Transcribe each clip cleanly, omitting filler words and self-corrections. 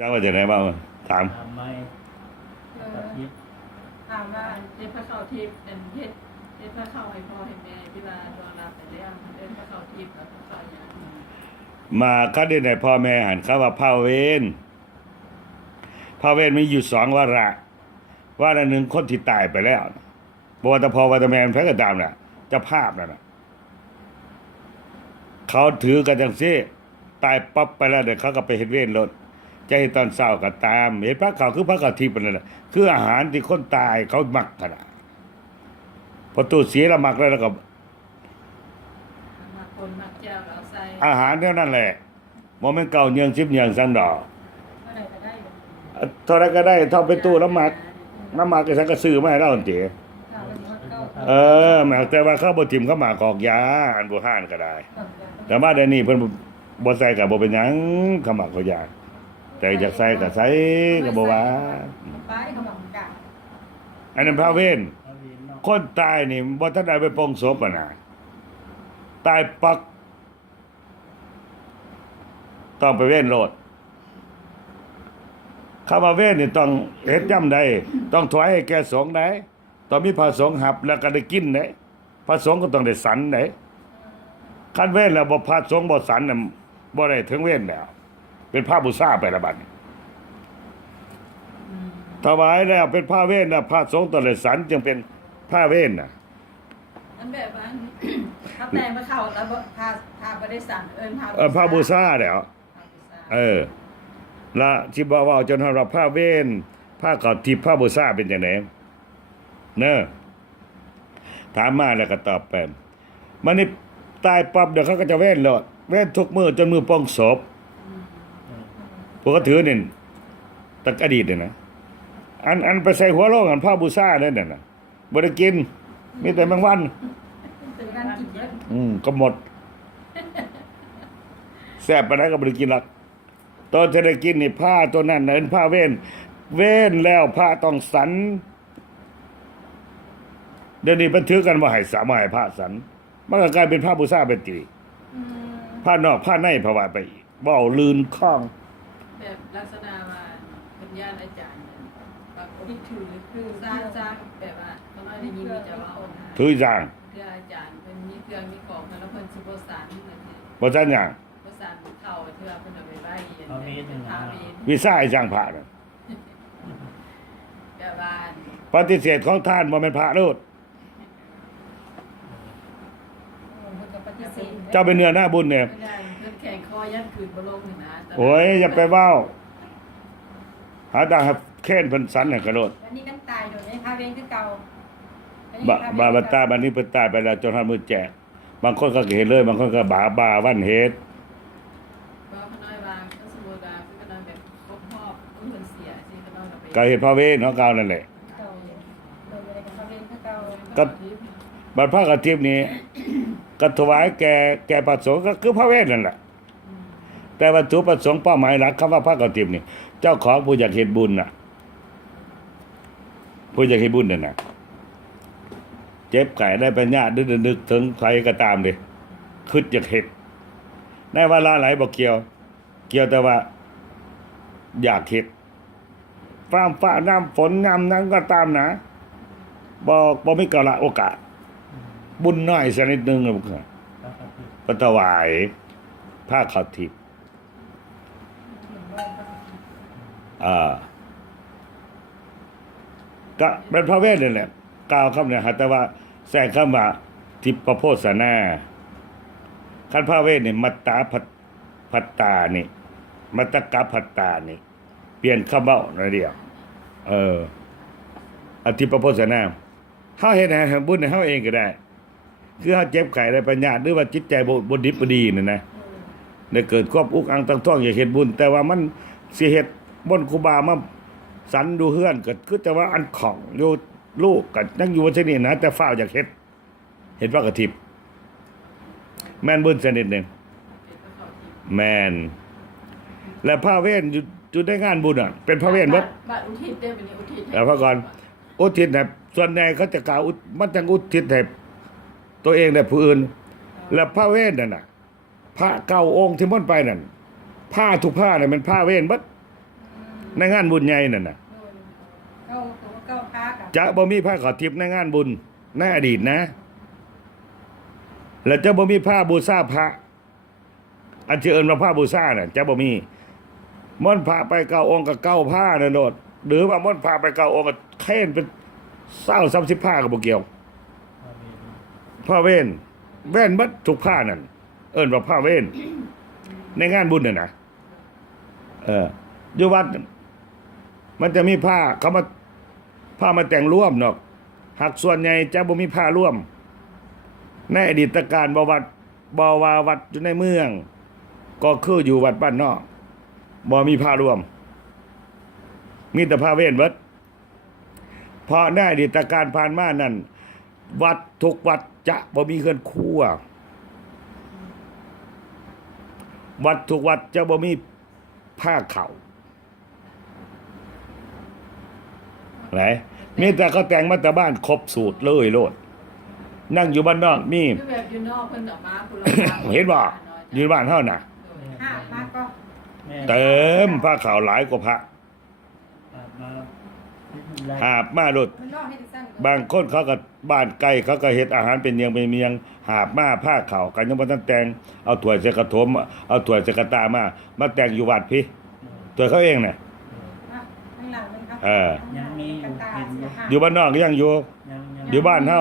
จะว่าจะไหนบ้างถามทำไมเออกับยิบถามว่าเฮ็ดพระเข้าทิพย์เป็นเฮ็ดพระเข้าให้พ่อให้แม่ที่ว่าดวงรับไปแล้วเฮ็ดพระเข้าทิพย์กับพระเข้าอย่างมาคัดเด่นในพ่อแม่หันเขาว่าพระเวนพระเวนมีอยู่สองวาระวาระหนึ่งคนที่ตายไปแล้วบวชพอวัตแมนพระก็ตามน่ะเจ้าภาพนั่นน่ะเขาถือกันจังซี่ตายปั๊บไปแล้วเดี๋ยวเขาก็ไปเฮ็ดเวรรถใจตอนเช้าก็ตามเห็นพระเขาคือพระกฐินนั่นแหละคืออาหารที่คนตายเขามักกันพอตู้เสียแล้วมักแล้วก็ มาคนมาแก้วเอาใส่ อาหารเท่านั้นแหละบ่แม่นเก่าเนือง10เนืองสังดอก เมื่อไหร่ก็ได้ เท่าไรก็ได้เท่าไปตู้น้ำหมักก็ฉันก็ซื้อมาให้เราจังซี่แม้แต่ว่าเขาบ่ทิ่มเขามากอกยาอันบ่ห้านก็ได้ แต่มาเดี๋ยวนี้เพิ่นบ่ใส่ก็บ่เป็นหยังเขามักเขาอยากแต่อยากใส่ก็ใส่ก็บ่ว่า ป้าเขาบอกกะ อันนั้นพระเวร เอาเวียนเนาะ คนตายนี่บ่ทันได้ไปโปรงศพอ่ะนะตายปักต้องไปเว้นโลดคำว่าเว้นนี่ต้องเฮ็ดย่ำใดต้องถวายให้แก่สงฆ์ใดต้องมีพระสงฆ์หับแล้วก็ได้กินได้พระสงฆ์ก็ต้องได้สันได้คันเว้นแล้วบ่พระสงฆ์บ่สันน่ะบ่ได้ถึงเว้นแล้วเป็นพระบูชาไปละบัดนี้ถวายแล้วเป็นพระเว้นน่ะพระสงฆ์ต้องได้สันจึงเป็นพระเว้นน่ะ อันแบบว่าถ้าแต่งพระเข้าแล้วพาบ่ได้สั่งพระบูชาแล้วละที่บอกว่าจนเราผ้าเว้นผ้าเก่าทิพย์ผ้าบูชาเป็นจังได๋เนอะถามมาแล้วก็ตอบไปมันนี่ตายปั๊บเดี๋ยวเขาก็จะเว้นโลดเว้นทุกมื้อจนมือป้องศพพวกเขาถือนี่ตั้งอดีตนี่นะอันไปใส่หัวโลงอันผ้าบูชานั่นน่ะบ่ได้กินมีแต่แมงวัน เป็นการกินเยอะ ก็หมดแซ่บปานใดก็บ่ได้กินหรอกตอนจะได้กินนี่ผ้าตัวนั้นน่ะเป็นผ้าเว้นแล้วผ้าต้องสันเดี๋ยวนี้บันทึกกันว่าให้สามารถให้ผ้าสันมันก็กลายเป็นผ้าบูชาไปติผ้านอกผ้าในพะว่าไปอีกเว้าลืนข้อง แบบลักษณะว่าเป็นญาติอาจารย์บางคนถือสร้างแบบว่าเขาไม่ได้ยินจะว่า ถืออย่าง เพื่ออาจารย์เพิ่นมีเครื่องมีของแล้วเพิ่นสิบ่สานนั่นเอง บ่ซั่นหยัง บ่สานเข้าเพื่อเพิ่นเอาไปไว้ เอาเวียน เป็นทาเวน วิซ่าให้จ้างพระน่ะ แบบว่า ปฏิเสธของท่านบ่แม่นพระโลดเจ้าเป็นเนื้อหน้าบุญเนี่ย เพิ่นแข่งคอยันคืนบ่ลงนี่นะ โอ้ยอย่าไปเว้าหาทางแค้นเพิ่นสันให้กระโดด อันนี้กันตายโดยในพาเวนคือเก่า บาตาบัดนี้เพิ่นตายไปแล้วจนฮอดมื้อแจกบางคนก็เห็นเลยบางคนก็บาวันเฮ็ด ว่าพน้อยว่าก็สมมุติว่าเพิ่นก็นำแบบครบรอบเพิ่นเสียสิก็นำไป ก็เฮ็ดพระเวทของเก่านั่นแหละ เก่าโดยอะไรกันพาเวนคือเก่า ก็บัดพระกฐินนี่ก็ถวายแก่พระสงฆ์ก็คือพระเวทนั่นแหละแต่วัตถุประสงค์เป้าหมายหลักคำว่าพระกฐินนี่เจ้าของผู้อยากเฮ็ดบุญน่ะผู้อยากเฮ็ดบุญนั่นน่ะเจ็บไข้ได้ปัญญานึกถึงใครก็ตามดิคิดอยากเฮ็ดในเวลาไหลบ่เกี่ยวแต่ว่าอยากเฮ็ดฟ้าน้ำฝนน้ำนั้นก็ตามนะบ่มีกาลโอกาสบุญน้อยสักนิดนึงก็ก็ถวายผ้าขาวทิพย์ก็เป็นพระเวทนั่นแหละกล่าวคำเนี่ยแต่ว่าแทรกคำว่าทิพโพสนาคันพระเวทนี่มัตตาพัตตานี่มัตตกะพัตตานี่เปลี่ยนคำเว้าหน่อยเดียวอธิปโพสนาเฮาเฮ็ดให้บุญให้เฮาเองก็ได้คือเฮาเจ็บไข้ได้ปัญญาหรือว่าจิตใจบ่ดิบบ่ดีนั่นนะได้เกิดความอุกอังตั้งท้องอยากเฮ็ดบุญแต่ว่ามันสิเฮ็ดบนครูบามาสันดูเฮือนก็คือแต่ว่าอันของอยู่ลูกก็ยังอยู่ที่นี่นะแต่ฟ้าวอยากเฮ็ดพระกฐินแม่นบุญชนิดหนึงแม่นและพระเวทอยู่ในงานบุญเป็นพระเวทเบิด บัดอุทิศได้บัดนี้อุทิศ แล้วพระก่อนอุทิศให้ส่วนใหญ่เขาจะกล่าวมันจะอุทิศให้ตัวเองและผู้อื่นและพระเวทนั่นน่ะพระเก่าองค์ที่มันไปนั่นผ้าทุกผ้าน่ะมันผ้าเวทเบิด ในงานบุญใหญ่นั่นน่ะ เก้าตัวเก้าค้ากับ จะบ่มีผ้าขาวทิพย์ในงานบุญในอดีตนะ แล้วจะบ่มีผ้าบูชาพระอันที่เอิ้นว่าผ้าบูชาน่ะจะบ่มีม่อนพระไปเก้าองค์ก็เก้าผ้านั่นโดดหรือว่าม่อนพระไปเก้าองค์ก็เค้นเป็น20-30ผ้าก็บ่เกี่ยวผ้าเว้นแว่นบัดทุกผ้านั่นเอิ้นว่าผ้าเว้นในงานบุญน่ะนะอยู่วัดมันจะมีผ้าเขามาผ้ามาแต่งร่วมเนาะหากส่วนใหญ่จะบ่มีผ้าร่วมในอดีตการบ่ว่าวัดอยู่ในเมือง ก็คืออยู่วัดบ้านนอกบ่มีผ้าร่วม มีแต่ผ้าเว้นเบิดเพราะในอดีตการผ่านมานั้นวัดทุกวัดจะบ่มีเรือนครัววัดทุกวัดจะบ่มีผ้าขาวไหนมีแต่เขาแต่งมาแต่บ้านครบสูตรเลยโลดนั่งอยู่บ้านนอกมี คือแบบอยู่นอกเพิ่นออกมาพุ่นละ เห็นบ่อยู่บ้านเฮาน่ะ ห้ามาก็ เติมผ้าขาวหลายกว่าพระหาบมาโลด มันนอกให้ดิสั่ง บางคนเขาก็บ้านไกลเขาก็เฮ็ดอาหารเป็นเมียงเป็นเมียงหาบมาผ้าขาวกันยังบ่ทันแต่งเอาถ้วยใส่กระถมเอาถ้วยใส่กระตามาแต่งอยู่วัดพี่ตัวเขาเองน่ะ ข้างหลังมันครับ ยังมีอยู่เห็นอยู่ อยู่บ้านนอกก็ยังอยู่ ยัง อยู่บ้านเฮา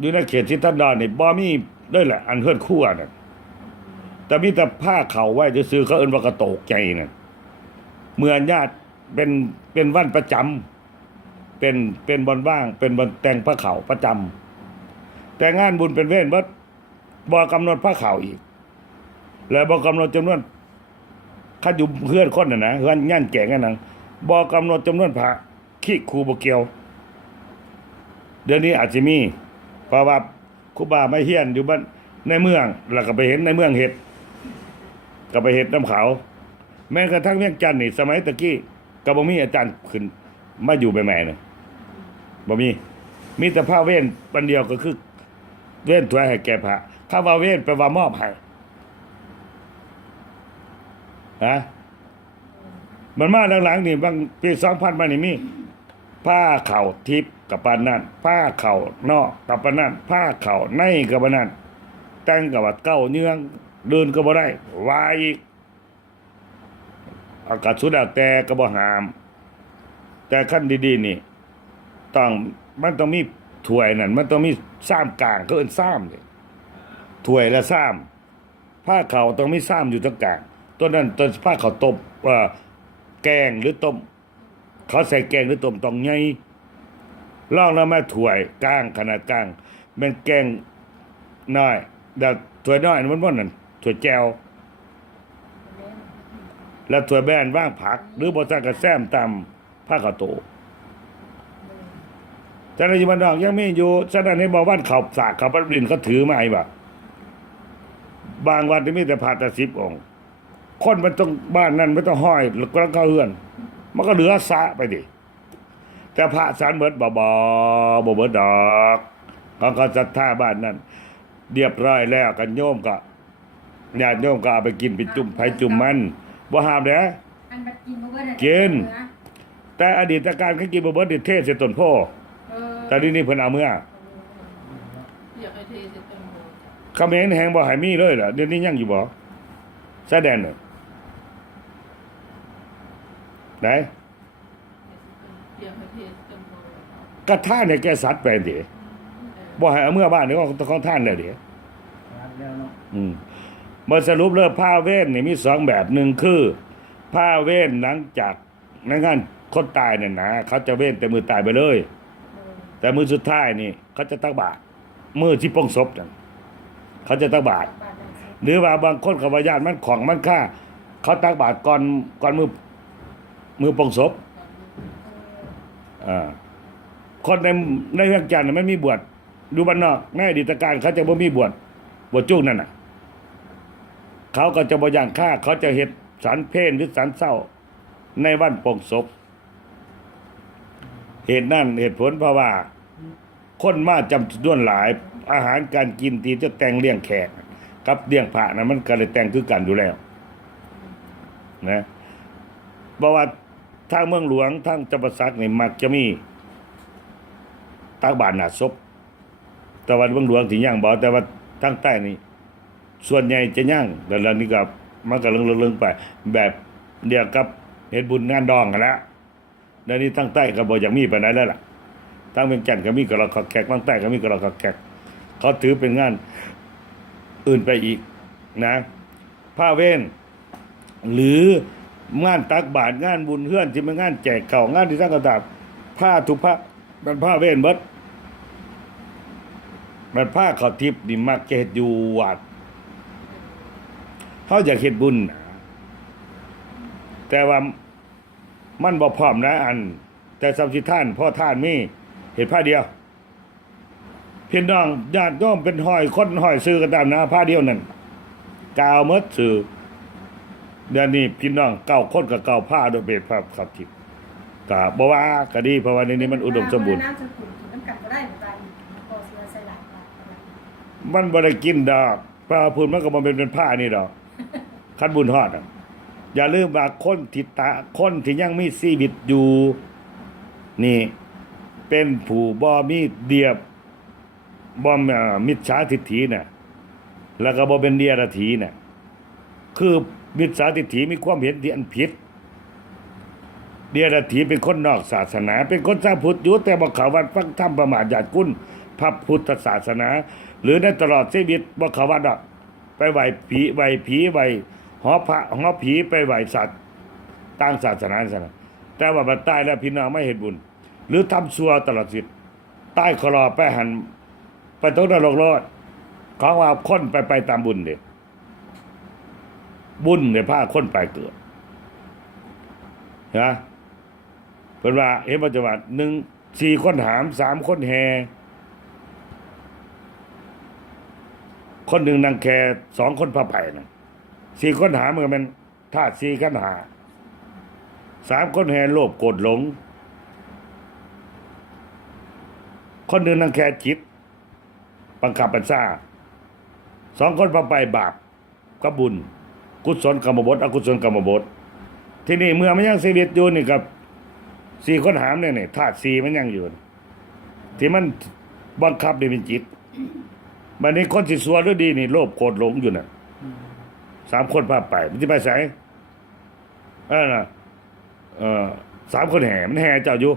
อยู่ในเขตที่ท่านดอนนี่บ่มีด้วยแหละอันเฮือนครัวน่ะแต่มีแต่ผ้าขาวไว้ซื่อๆเขาเอิ้นว่ากระโตกใจน่ะเมื่อญาติเป็นวันประจำเป็นวันว่างเป็นวันแต่งผ้าขาวประจำแต่งานบุญเป็นเว้นบ่กำหนดผ้าขาวอีก แล้วบ่กำหนดจำนวนคันอยู่เฮือนคนน่ะนะเฮือนย่านแก่งนั่นน่ะบ่กำหนดจำนวนพระขี้ครูบ่เกี่ยวเดี๋ยวนี้อาจจะมีเพราะว่าครูบาไม่เฮียนอยู่บ้านในเมืองแล้วก็ไปเห็นในเมืองเฮ็ดก็ไปเฮ็ดน้ำเขาแม้กระทั่งเวียงจันทน์นี่สมัยตะกี้ก็บ่มีอาจารย์ขึ้นมาอยู่ใหม่ๆน่ะบ่มีแต่พระเว้นปันเดียวก็คือเว้นถ้วยให้แก่พระถ้าว่าเว้นแปลว่ามอบให้ฮะมันมาหลังๆนี่บางปี2000มานี่มีผ้าเข่าทิพย์กับปานนั้นผ้าเข่านอกกับปานนั้นผ้าเข่าในกับปานนั้นแต่งกับว่าเก้าเนืองเดินก็บ่ได้วายอีกอากาศสุดแล้วแต่ก็บ่หาม แต่ขั้นดีๆนี่มันต้องมีถ้วยนั่นมันต้องมีซ้ำกลางก็เอิ้นซ้ำนี่ถ้วยและซ้ำผ้าเข่าต้องมีซ้ำอยู่ตรงกลางตัวนั้นตัวผ้าเข่าต้มแกงหรือต้มเขาใส่แกงหรือต้มต้องใหญ่ลองแล้วมาถ้วยกลางขนาดกลางเป็นแกงน้อยแต่ถ้วยน้อยมันบ่นั่นถ้วยแจ่วแล้วถ้วยแบนว่างผักหรือบ่ซักก็แซมตามผ้าขาวโตแต่ในบ้านนอกยังมีอยู่ฉะนั้นให้บอกบ้านเขาสากเขาพระดินเขาถือมาไอ้บ่ะบางวันที่มีแต่พระแต่10 องค์คนมันต้องบ้านนั้นไม่ต้องห้อยแล้วก็เข้าเฮือนมันก็เหลือสะไปดิแต่พระสารเบิดบ่เบิดดอกเขาก็ศรัทธาบ้านนั้นเรียบร้อยแล้วกันโยมก็ญาติโยมก็เอาไปกินไปจุ่มไผจุ่มมันบ่ห้ามเด้อ อันบัดกินมาเว้ย กิน แต่อดีตการเขากินบ่เบิดนี่เทศใส่ต้นโพแต่นี่เพิ่นเอาเมื่อ อยากให้เทใส่ต้นโพ เขมรแห่งบ่ให้มีเลยล่ะเดี๋ยวนี้ยังอยู่บ่แสดงน่ะไหน อยากให้เทใส่ต้นโพ กระท่านให้แก่สัตว์ไปดิบ่ให้เอาเมื่อบ้านนี่ของท่านแล้วดิ แล้วเนาะ มาสรุปเลยผ้าเว้นนี่มี2แบบหนึ่งคือผ้าเว้นหลังจากในงานคนตายเนี่ยนะเขาจะเว้นแต่มือตายไปเลย แต่มือสุดท้ายนี่เขาจะตักบาตรมือที่ปลงศพนั่นเขาจะตักบาตรหรือว่าบางคนเขาว่าญาติมันของมันค่าเขาตักบาตรก่อนมือปลงศพคนในเวียงจันทน์น่ะมันมีบวชดูบ้านนอกในอดีตการเขาจะบ่มีบวชจุกนั่นน่ะเขาก็จะบ่ย่างฆ่าเขาจะเฮ็ดสันเพลหรือสันเศร้าในวันปลงศพเหตุนั้นเหตุผลเพราะว่าคนมาจำนวนหลายอาหารการกินที่จะแต่งเลี้ยงแขกกับเลี้ยงพระนะมันก็เลยแต่งคือกันอยู่แล้วนะเพราะว่า ทางเมืองหลวงทางจำปาสักนี่มักจะมีตักบาตรหน้าศพแต่ว่าเมืองหลวงสิย่างบ่แต่ว่าทางใต้นี่ส่วนใหญ่จะย่างแต่ละนี่ก็มันก็เรื่องๆไป แบบเดียวกับเฮ็ดบุญงานดองกันแหล้วเดี๋ยวนี้ทางใต้ก็บ่อยากมีปานใดแล้วล่ะทางเวียงจันทน์ก็มีกระขอกแขกทางใต้ก็มีกระขอกแขกเขาถือเป็นงานอื่นไปอีกนะผ้าเว้นหรืองานตักบาตรงานบุญเฮือนที่เป็นงานแจกข้าวงานที่สร้างกระดาษผ้าทุกผ้ามันผ้าเว้นเบิดมันผ้าข้าวทิพย์นี่มักจะเฮ็ดอยู่วัดเขาอยากเฮ็ดบุญนะแต่ว่ามันบ่พร้อมนะอันแต่สัมสิท่านพ่อท่านมีเฮ็ดผ้าเดียวพี่น้องญาติโยมเป็นห้อยคนห้อยซื้อกันตามนะผ้าเดียวนั่นกาวหมดซื้อเดือนนี้พี่น้องเก่าคนกับเก่าผ้าโดยเป็นผ้าขับทิพย์ก็บ่ว่าก็ดีเพราะว่าในนี้มันอุดมสมบูรณ์ น้ำสกุลกินน้ำกันบ่ได้เหมือนกันพอเสือใส่หลายบาท มันบ่ได้กินดอกผ้าพูนมันก็บ่เป็นผ้านี่ดอกคันบุญฮอดอะอย่าลืมว่าคนที่ยังมีชีวิตอยู่นี่เป็นผู้บ่มีเดียบบ่มิจฉาทิฏฐิน่ะแล้วก็บ่เป็นเดียรถีน่ะคือมิจฉาทิฏฐิมีความเห็นที่อันผิดเดียรถีเป็นคนนอกศาสนาเป็นคนชาวพุทธอยู่แต่บ่เข้าวัดฟังธรรมประมาทญาติคุณพระพุทธศาสนาหรือในตลอดชีวิตบ่เข้าวัดดอกไปไหว้ผีไหว้หอพระหอผีไปไหว้สัตว์ต่างศาสนาซั่นน่ะแต่ว่าบัดตายแล้วพี่น้องไม่เฮ็ดบุญหรือทำชั่วตลอดชีวิตตายคลอไปหันไปตกนรกโลดของว่าคนไปตามบุญเด้บุญเนี่ยพาคนไปเกิดนะเพิ่นว่าเห็นปัจจุบัน1 4คนหาม3คนแห่คนหนึ่งนางแค2คนพาไปน่ะ4คนหามมันก็เป็นธาตุ4ขันธ์5 3คนแห่โลภโกรธหลงคนหนึ่งนางแคจิตบังคับบัญชา2คนพาไปบาปกับบุญกุศลกรรมบทอกุศลกรรมบทที่นี่เมื่อมันยังชีวิตอยู่นี่กับ4คนหามเนี่ยธาตุ4มันยังอยู่ที่มันบังคับได้เป็นจิตบัดนี้คนสิชั่วหรือดีนี่โลภโกรธหลงอยู่น่ะ3คนพาไปมันสิไปไสน่ะ3คนแห่มันแห่เจ้าอยู่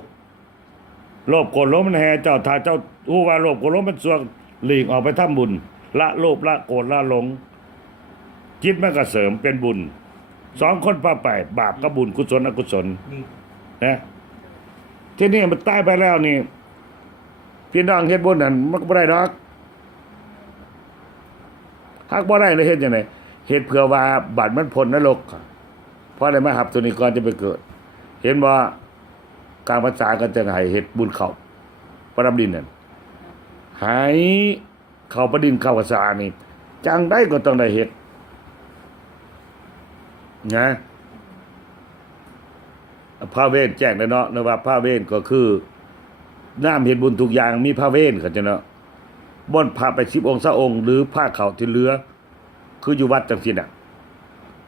โลภโกรธหลงมันแห่เจ้าถ้าเจ้าฮู้ว่าโลภโกรธหลงมันชั่วหลีกออกไปทำบุญละโลภละโกรธละหลงจิตมันก็เสริมเป็นบุญ2คนพาไปบาปกับบุญกุศลอกุศล ดี นะที่นี่มันตายไปแล้วนี่พี่น้องเฮ็ดบุญนั่นมันก็บ่ได้ดอกหากบ่ได้เลยเฮ็ดจังได๋เฮ็ดเพื่อว่าบัดมันพ้นนรกเพราะได้มาหับตัวนี้ก่อนจะไปเกิดเห็นบ่กลางพรรษาก็จะให้เฮ็ดบุญเข้าประดับดินนั่นให้เข้าประดินเข้าพรรษานี่จังได๋ก็ต้องได้เฮ็ดนะพระเวทแจ้งแล้วเนาะว่าพระเวทก็คือน้ำเฮ็ดบุญทุกอย่างมีพระเวทเขาจะเนาะบ่นพระไป10องค์20องค์หรือผ้าขาวที่เหลือคืออยู่วัดจังซี่น่ะ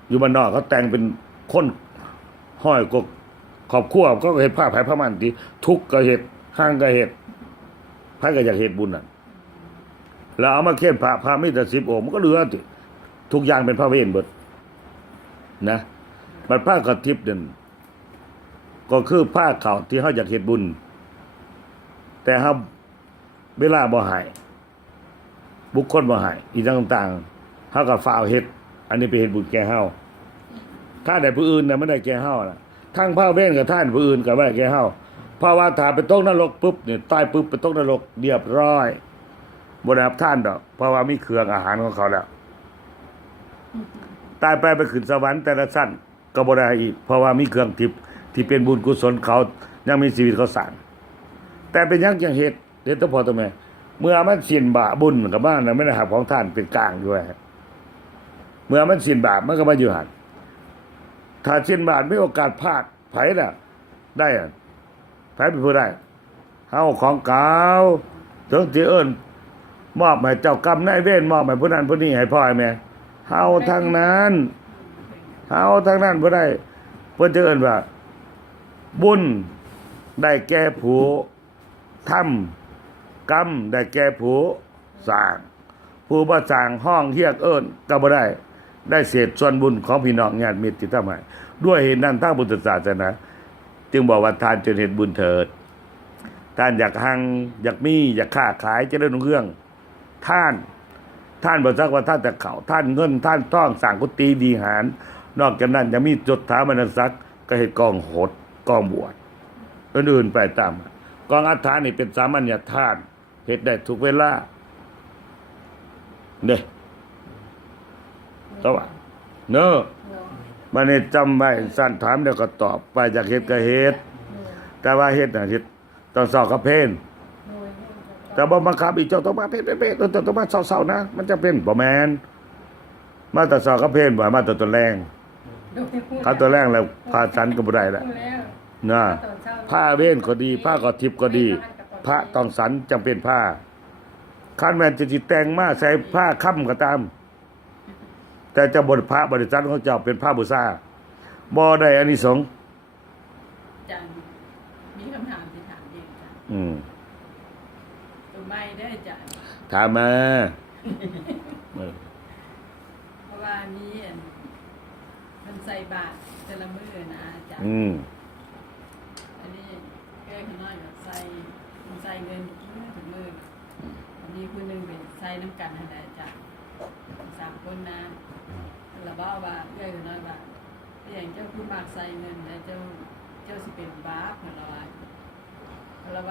อยู่บ้านนอกเขาแต่งเป็นคนห้อยกกครอบครัวก็เฮ็ดผ้าไผผ้ามันติทุกข์ก็เฮ็ดห้างก็เฮ็ดไผก็อยากเฮ็ดบุญน่ะแล้วเอามาเขียนพระมีแต่10องค์มันก็เหลือติทุกอย่างเป็นพระเวทเบิดนะบัดผ้ากฐิบนั่นก็คือผ้าขาวที่เฮาอยากเฮ็ดบุญแต่เฮาเวลาบ่ให้บุคคลบ่ให้อีกต่างๆเฮาก็ฝ่าวเฮ็ดอันนี้ไปเฮ็ดบุญแก่เฮาถ้าได้ผู้อื่นน่ะมันได้แก่เฮาน่ะทั้งพระเว้นกับท่านผู้อื่นก็บ่ได้แก่เฮาเพราะว่าถ้าไปตกนรกปุ๊บนี่ตายปุ๊บไปตกนรกเรียบร้อยบ่ได้รับทานดอกเพราะว่ามีเครื่องอาหารของเขาแล้วตายไปขึ้นสวรรค์แต่ละชั้นก็บ่ได้อีกเพราะว่ามีเครื่องทิพย์ที่เป็นบุญกุศลเขายังมีชีวิตเขาสร้างแต่เป็นยังจังเฮ็ดตัวพ่อตัวแม่เมื่อมันสิ้นบาปบุญกับบ้านน่ะไม่ได้หาของท่านเป็นกลางด้วยเมื่อมันสิ้นบาปมันก็มาอยู่หั่นถ้าสิ้นบาปมีโอกาสพลาดไผน่ะได้ไผเป็นผู้ได้เฮาของเก่าถึงสิเอิ้นมอบให้เจ้ากรรมนายเวรมอบให้ผู้นั้นผู้นี้ให้พ่อให้แม่เฮาทั้งนั้นบ่ได้เพิ่นจะเอิ้นว่า บุญได้แก่ผู้ทำกรรมได้แก่ผู้สร้างผู้บ่สร้างห้องเฮียกเอิ้นก็บ่ได้เศษส่วนบุญของพี่น้องญาติมิตรที่ทำให้ด้วยเหตุนั้นทางพุทธศาสนาจึงบอกว่าทานจนเห็นบุญเถิดท่านอยากหังอยากมีอยากค้าขายเจริญรุ่งเรืองท่านบ่ซักว่าท่านแต่เขาท่านเงินท่านทองสร้างกุฏิดีหารนอกจากนั้นยังมีจดถามนศักดิ์ก็เฮ็ดกองโหดกองบวชอื่นๆไปตามกองอัฏฐานี่เป็นสามัญญทานเฮ็ดได้ทุกเวลาเด้ตัวเนอะ เนาะ มันนี่จำไว้สั้นถามแล้วก็ตอบไปจากเฮ็ดก็เฮ็ดแต่ว่าเฮ็ดน่ะเฮ็ดต้องสอบกับเพน โดย แต่บ่บังคับอีกเจ้าต้องมาเพนต้องมาเศร้าๆนะมันจะเป็นบ่แม่นมาแต่สอบกับเพนบ่มาแต่ตัวแรงเขาตัวแรงแล้วพาสันก็บ่ได้แล้วนะผ้าเว้นก็ดีผ้าก็ทิพย์ก็ดี พระต้องสันจำเป็นผ้าคันแม่นจะสิแต่งมาใส่ผ้าค่ำก็ตาม แต่จะบนพระบริษัทของเจ้าเป็นพระบูชาบ่ได้อานิสงส์ อาจารย์มีคำถามที่ถามเองค่ะ ตัวไม่ได้อาจารย์ ถามมา เพราะว่ามีมันใส่บาตรแต่ละมื้อนะอาจารย์ อันนี้แก้ข้างน้อยแบบใส่เงินทุกมื้ออันนี้คือหนึงเป็นใส่น้ำกันให้ได้อาจารย์3คนนะแล้วว่าแก้ข้างน้อยว่าอย่างเจ้าผู้มากใส่เงินแล้วเจ้าสิเป็นบาปของเรา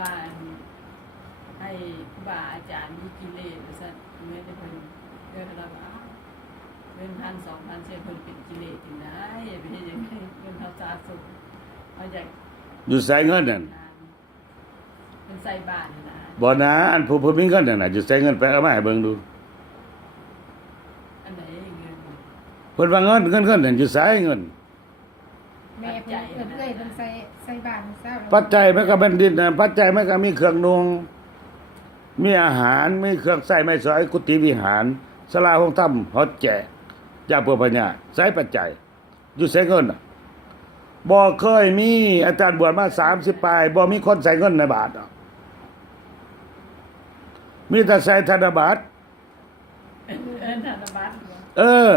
ว่าให้ครูบาอาจารย์มีกิเลสซะเมื่อได้เพิ่นเกิดแล้วว่าเงิน1,000 2,000เสียเพิ่นเป็นกิเลสจังได๋เป็นยังไงเงินเขาสะสมเอาจาก อยู่ใส่เงินนั่น เป็นใส่บาทนี่นะ บ่นะอันผู้มีเงินนั่นน่ะอยู่ใส่เงินไปเอามาให้เบิ่งดู อันไหนเงิน เพิ่นว่าเงินนั่นอยู่ใส่เงิน แม่เพิ่นเอ้ยเพิ่นใส่บาตรเช้า ปัจจัยมันก็เป็นดินนะปัจจัยมันก็มีเครื่องนุ่งมีอาหารมีเครื่องใช้ไม้สอยกุฏิวิหารศาลาห้องธรรมฮอดแจกยาเพื่อปัญญาใช้ปัจจัยอยู่ใส่เงินน่ะบ่เคยมีอาจารย์บวชมา30ปลายบ่มีคนใส่เงินในบาทหรอกมีแต่ใส่ธนบัตร ธนบัตร เออ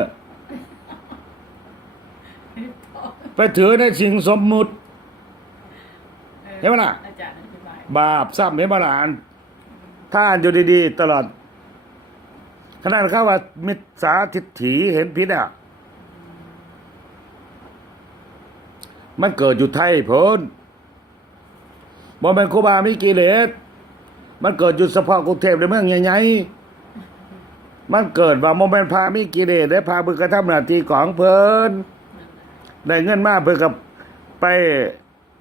ไปถือในสิ่งสมมุติ เห็นไหมล่ะ อาจารย์อธิบาย บาปซ้ำเห็นบ่ล่ะถ้าอ่านอยู่ดีๆตลอดขนาดเขาว่ามิจฉาทิฏฐิเห็นผิดอ่ะมันเกิดอยู่ไทยพ้นบ่แม่นครูบามีกิเลสมันเกิดอยู่เฉพาะกรุงเทพหรือเมืองใหญ่ๆมันเกิดว่าบ่แม่นพระมีกิเลสได้พาเพิ่นกระทำหน้าที่ของเพิ่นได้เงินมาเพิ่นก็ไป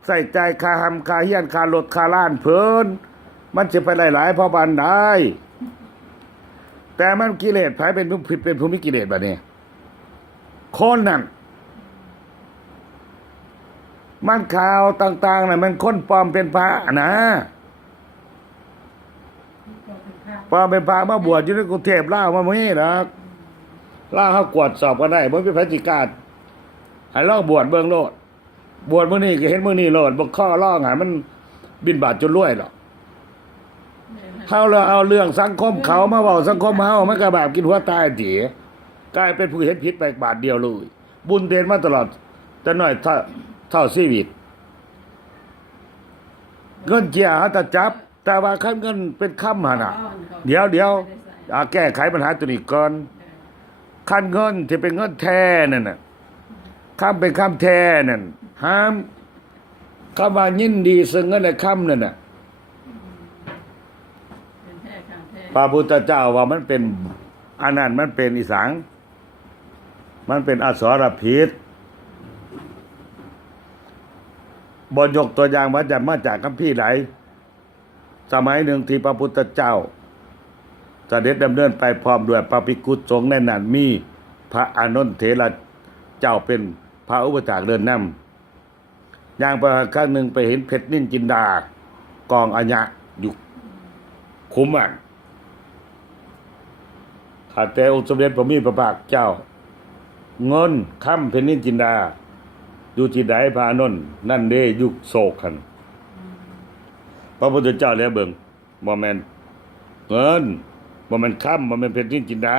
ใส่ใจค่าหำค่าเฮียนค่ารถค่าล้านเพิ่นมันสิไปหลายๆพอปานใดแต่มันกิเลสไผเป็นผู้ผิดเป็นผู้มีกิเลสบัดนี้คนนั่นมันข่าวต่างๆน่ะมันคนปลอมเป็นพระนะปลอมเป็นพระมาบวชอยู่ในกรุงเทพลาวมาบ่มีดอกลาวเฮากวดสอบกันได้บ่มีไผสิกล้าให้ลองบวชเบิ่งโลดบวชมื้อนี้ก็เห็นมื้อนี้โลดบ่ข้อร้องให้มันบินบาตจนรวยหรอกเฮาแล้วเอาเรื่องสังคมเขามาเว้าสังคมเฮามันก็แบบกินหัวตายติกลายเป็นผู้เฮ็ดผิดไปบาทเดียวเลยบุญเด่นมาตลอดแต่น้อยเท่าชีวิตเงินเจียหาแต่จับแต่ว่าคันเงินเป็นค่ำหั่นน่ะเดี๋ยวแก้ไขปัญหาตัวนี้ก่อนคันเงินที่เป็นเงินแท้นั่นน่ะค่ำเป็นค่ำแท้นั่นห้ามคำว่ายินดีซึ่งเงินในค่ำนั่นน่ะ เป็นแท้ข้างแท้ พระพุทธเจ้าว่ามันเป็นอันนั้นมันเป็นอีสังมันเป็นอสรพิษบ่ยกตัวอย่างมาจากคัมภีร์ไหนสมัยหนึ่งที่พระพุทธเจ้าเสด็จดำเนินไปพร้อมด้วยพระภิกขุสงฆ์ในนั้นมีพระอานนท์เถระเจ้าเป็นพระอุปถากเดินนำอย่างประครั้งหนึ่งไปเห็นเพชรนินจินดากองอัญญะอยู่คุ้มอ่ะข้าแต่องค์สมเด็จพระมีพระภาคเจ้าเงินค่ำเพชรนินจินดา อยู่ที่ใดพระอานนท์นั่นเด้ยุคโศกคันพระพุทธเจ้าแล้วเบิ่งบ่แม่นเงินบ่แม่นค่ำบ่แม่นเพชรนินจินดา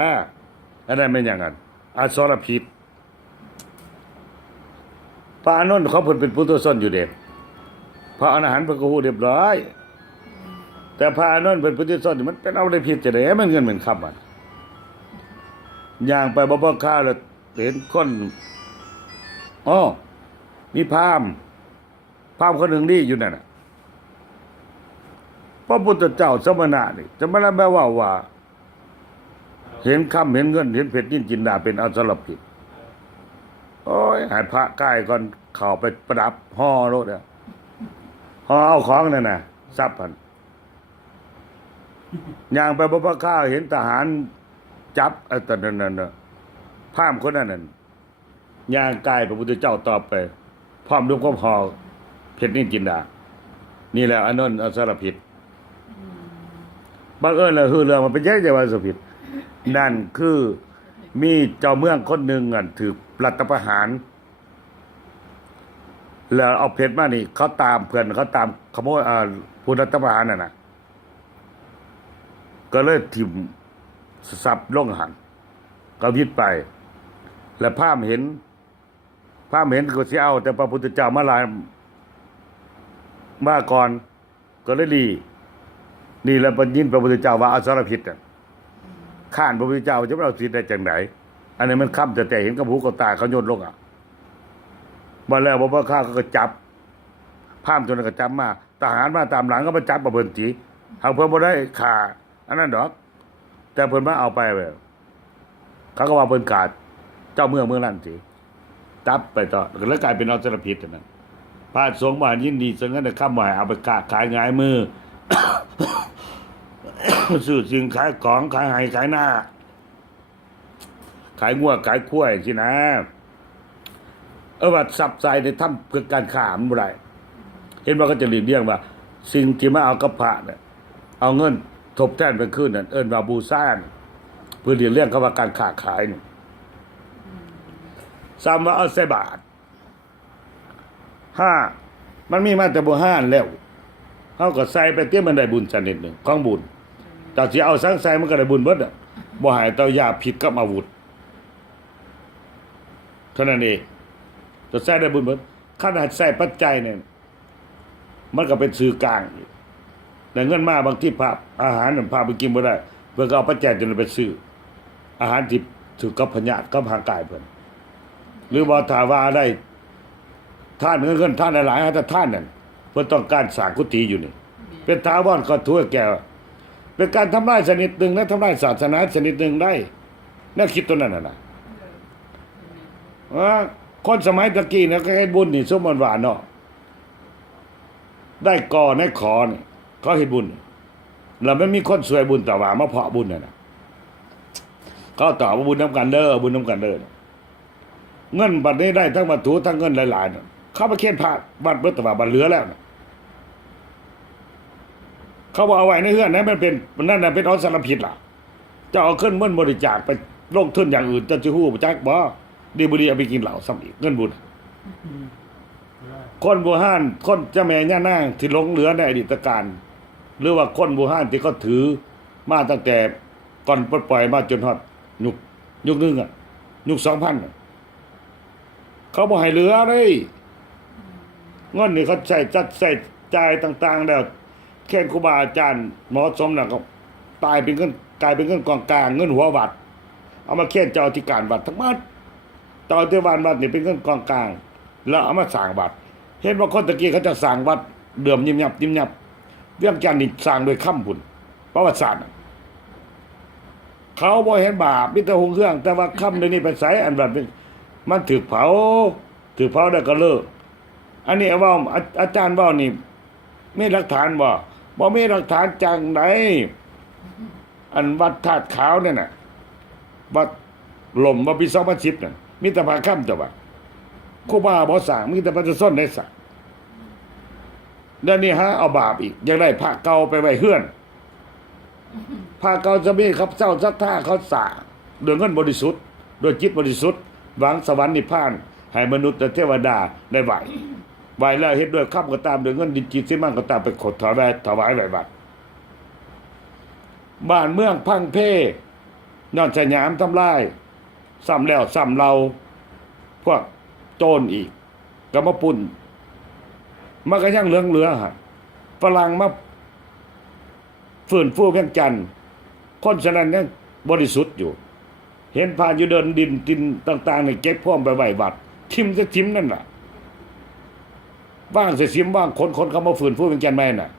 อันนั้นแม่นหยังกันอสรพิษพระอานนท์เขาเพิ่นเป็นพุทธชนอยู่เด้พระอรหันต์เพิ่นก็ฮู้เรียบร้อย แต่พระอานนท์เป็นพุทธชนนี่มันเป็นเอาได้ผิดจะได้มันเงินเหมือนค่ำอ่ะย่างไปบ่ข้าวแล้วเห็นคนอ้อมีพราหมณ์คนหนึ่งนี่อยู่นั่นน่ะพระพุทธเจ้าสมณะนี่จะมาแล้วแปลว่า เห็นค่ำเห็นเงินเห็นเพชรนินจินดาเป็นอสรพิษโอ้ยให้พระใกล้ก่อนเข้าไปประดับห่อรถอ่ะห่อเอาของนั่นน่ะทรัพย์พันย่างไปบ่ข้าวเห็นทหารจับตอนนั้นน่ะพราหมณ์คนนั้นน่ะย่างกายพระพุทธเจ้าตอบไปพร้อมด้วยความห่อเพชรนินจินดานี่แหละอานนท์อสรพิษบังเอิญเลยคือเรื่องมันเป็นแยกจากอสรพิษนั่นคือมีเจ้าเมืองคนหนึ่งถือรัฐประหารแล้วเอาเพชรมานี่เขาตามเพื่อนเขาตามขโมยผู้รัฐประหารน่ะก็เลยถิ่มสับล่งหันก็วิดไป แล้วพราหมณ์เห็นก็สิเอาแต่พระพุทธเจ้ามาลายมาก่อนก็เลยดีนี่แล้วปัญญินพระพุทธเจ้าว่าอสรพิษข้านพระพุทธเจ้าจะเอาสิทธิ์ได้จังไหนอันนี้มันค่ำแต่เห็นกับหูกับตาเขาโยนลงมาแล้วบ่ข้าก็จับพราหมณ์จนก็จับมาทหารมาตามหลังก็มาจับมาเบิ่นจีเฮาเพิ่นบ่ได้ฆ่าอันนั้นดอกแต่เพิ่นมาเอาไปแบบเขาก็ว่าเพิ่นกาดเจ้าเมืองนั้นสิจับไปต่อแล้วกลายเป็นอสรพิษนั่นพระสงฆ์ว่ายินดีซะงั้นค่ำหมายเอาไปขายง่ายมือ ซื้อสิ่งขายของขายไห้ขายหน้าขายงัวขายข้วยสินะว่าซับไซในถ้ำเพื่อการข่ามันบ่ได้เห็นว่าก็จะหลีกเลี่ยงว่าสิ่งที่มาเอากับพระเนี่ยเอาเงินทบแทนไปขึ้นนั่นเอิ้นว่าบูชาเพื่อหลีกเลี่ยงเขาว่าการค้าขายนี่ซ้ำว่าเอาใส่บาทมันมีมาแต่บ่ห้านแล้วเฮาก็ใส่ไปเตี้ยมันได้บุญชนิดหนึ่งของบุญแต่สิเอาสังใส่มันก็ได้บุญเบิดบ่ให้เตายาผิดกับอาวุธเท่านั้นเองจะใส่ได้บุญเบิดขนาดใส่ปัจจัยเนี่ยมันก็เป็นสื่อกลางแต่เงินมาบางที่พระอาหารพาไปกินบ่ได้เพิ่นก็เอาปัจจัยจนไปซื้ออาหารที่ถือกับพญาติกับร่างกายเพิ่นหรือว่าถ้าว่าได้ท่านเงินท่านหลายๆแต่ท่านนั่นเพื่อต้องการสร้างกุฏิอยู่นี่เป็นท้าวรก็ทั่วแก่เป็นการทำลายชนิดหนึ่งและทำลายศาสนาชนิดหนึ่งได้น่าคิดตัวนั้นน่ะคนสมัยตะกี้นะก็เฮ็ดบุญนี่สมหวานเนาะได้ก่อในขอนี่เขาเฮ็ดบุญแล้วมันมีคนสวยบุญแต่ว่ามาเพาะบุญน่ะเขาตอบว่าบุญนำกันเด้อบุญนำกันเด้อเงินบัดนี้ได้ทั้งวัตถุทั้งเงินหลายๆน่ะเขาไปเขียนพระบัดเบิดแต่ว่าบัดเหลือแล้วน่ะเขาบอกเอาไว้ในเฮือนนั้นมันเป็นนั่นน่ะเป็นอสรพิษล่ะจะเอาขึ้นเงินบริจาคไปลงทุนอย่างอื่นจะสิฮู้จักบ่ดีบ่ดีเอาไปกินเหล้าซ้ำอีกเงินบุญคนโบราณคนเจ้าแม่ย่านางที่หลงเหลือในอดีตการหรือว่าคนโบราณที่เขาถือมาตั้งแต่ก่อนปล่อยมาจนฮอดยุคนึงยุค 2000เขาบ่ให้เหลือเลยเงินนี่เขาใช้จัดใส่จ่ายต่างๆแล้วแค่ครูบาอาจารย์เหมาะสมน่ะก็ตายเป็นเงินกลายเป็นเงินกองกลางเงินหัววัดเอามาแค่เจ้าที่การวัดทั้งหมดเจ้าที่วัดนี่เป็นเงินกองกลางแล้วเอามาสร้างวัดเห็นว่าคนตะกี้เขาจะสร้างวัดเดือมยิ้มยับเรื่องจันทร์นี่สร้างโดยค่ำพุ่นประวัติศาสตร์เขาบ่เห็นบาปมีแต่หงเครื่องแต่ว่าค่ำเดี๋ยวนี้ไปใส่อันแบบมันถูกเผาได้ก็เลิกอันนี้ว่าอาจารย์ว่านี่มีหลักฐานบ่มีหลักฐานจังไหนอันวัดธาตุขาวเนี่ยน่ะวัดหล่มว่าปี2010น่ะมีแต่พระค่ำแต่ว่าครูบาบ่สร้างมีแต่พระส้นได้สร้างแล้วนี่ฮะเอาบาปอีกยังได้พระเก่าไปไว้เฮือนพระเก่าจะมีครับเจ้าศรัทธาเขาสร้างโดยเงินบริสุทธิ์โดยจิตบริสุทธิ์หวังสวรรค์นิพพาน ให้มนุษย์และเทวดาได้ไหวแล้วเฮ็ดด้วยข้ามก็ตามด้วยเงินดินจิตสิมั่งก็ตามไปขดถวายไหวบัดบ้านเมืองพังเพย้อนสยามทำลายซ้ำแล้วซ้ำเราพวกโจรอีกก็มาปุ่นมันก็ยังเหลือฮะฝรั่งมาฟื้นฟูเวียงจันทน์คนฉะนั้นยังบริสุทธิ์อยู่เห็นผ่านอยู่เดินดินกินต่างๆนี่เก็บพร้อมไปไหว้บัดทิมซะทิมนั่นน่ะว่างเสียสิมว่างคนเขามาฟื้นฟูเวียงจันทน์ใหม่น่ะ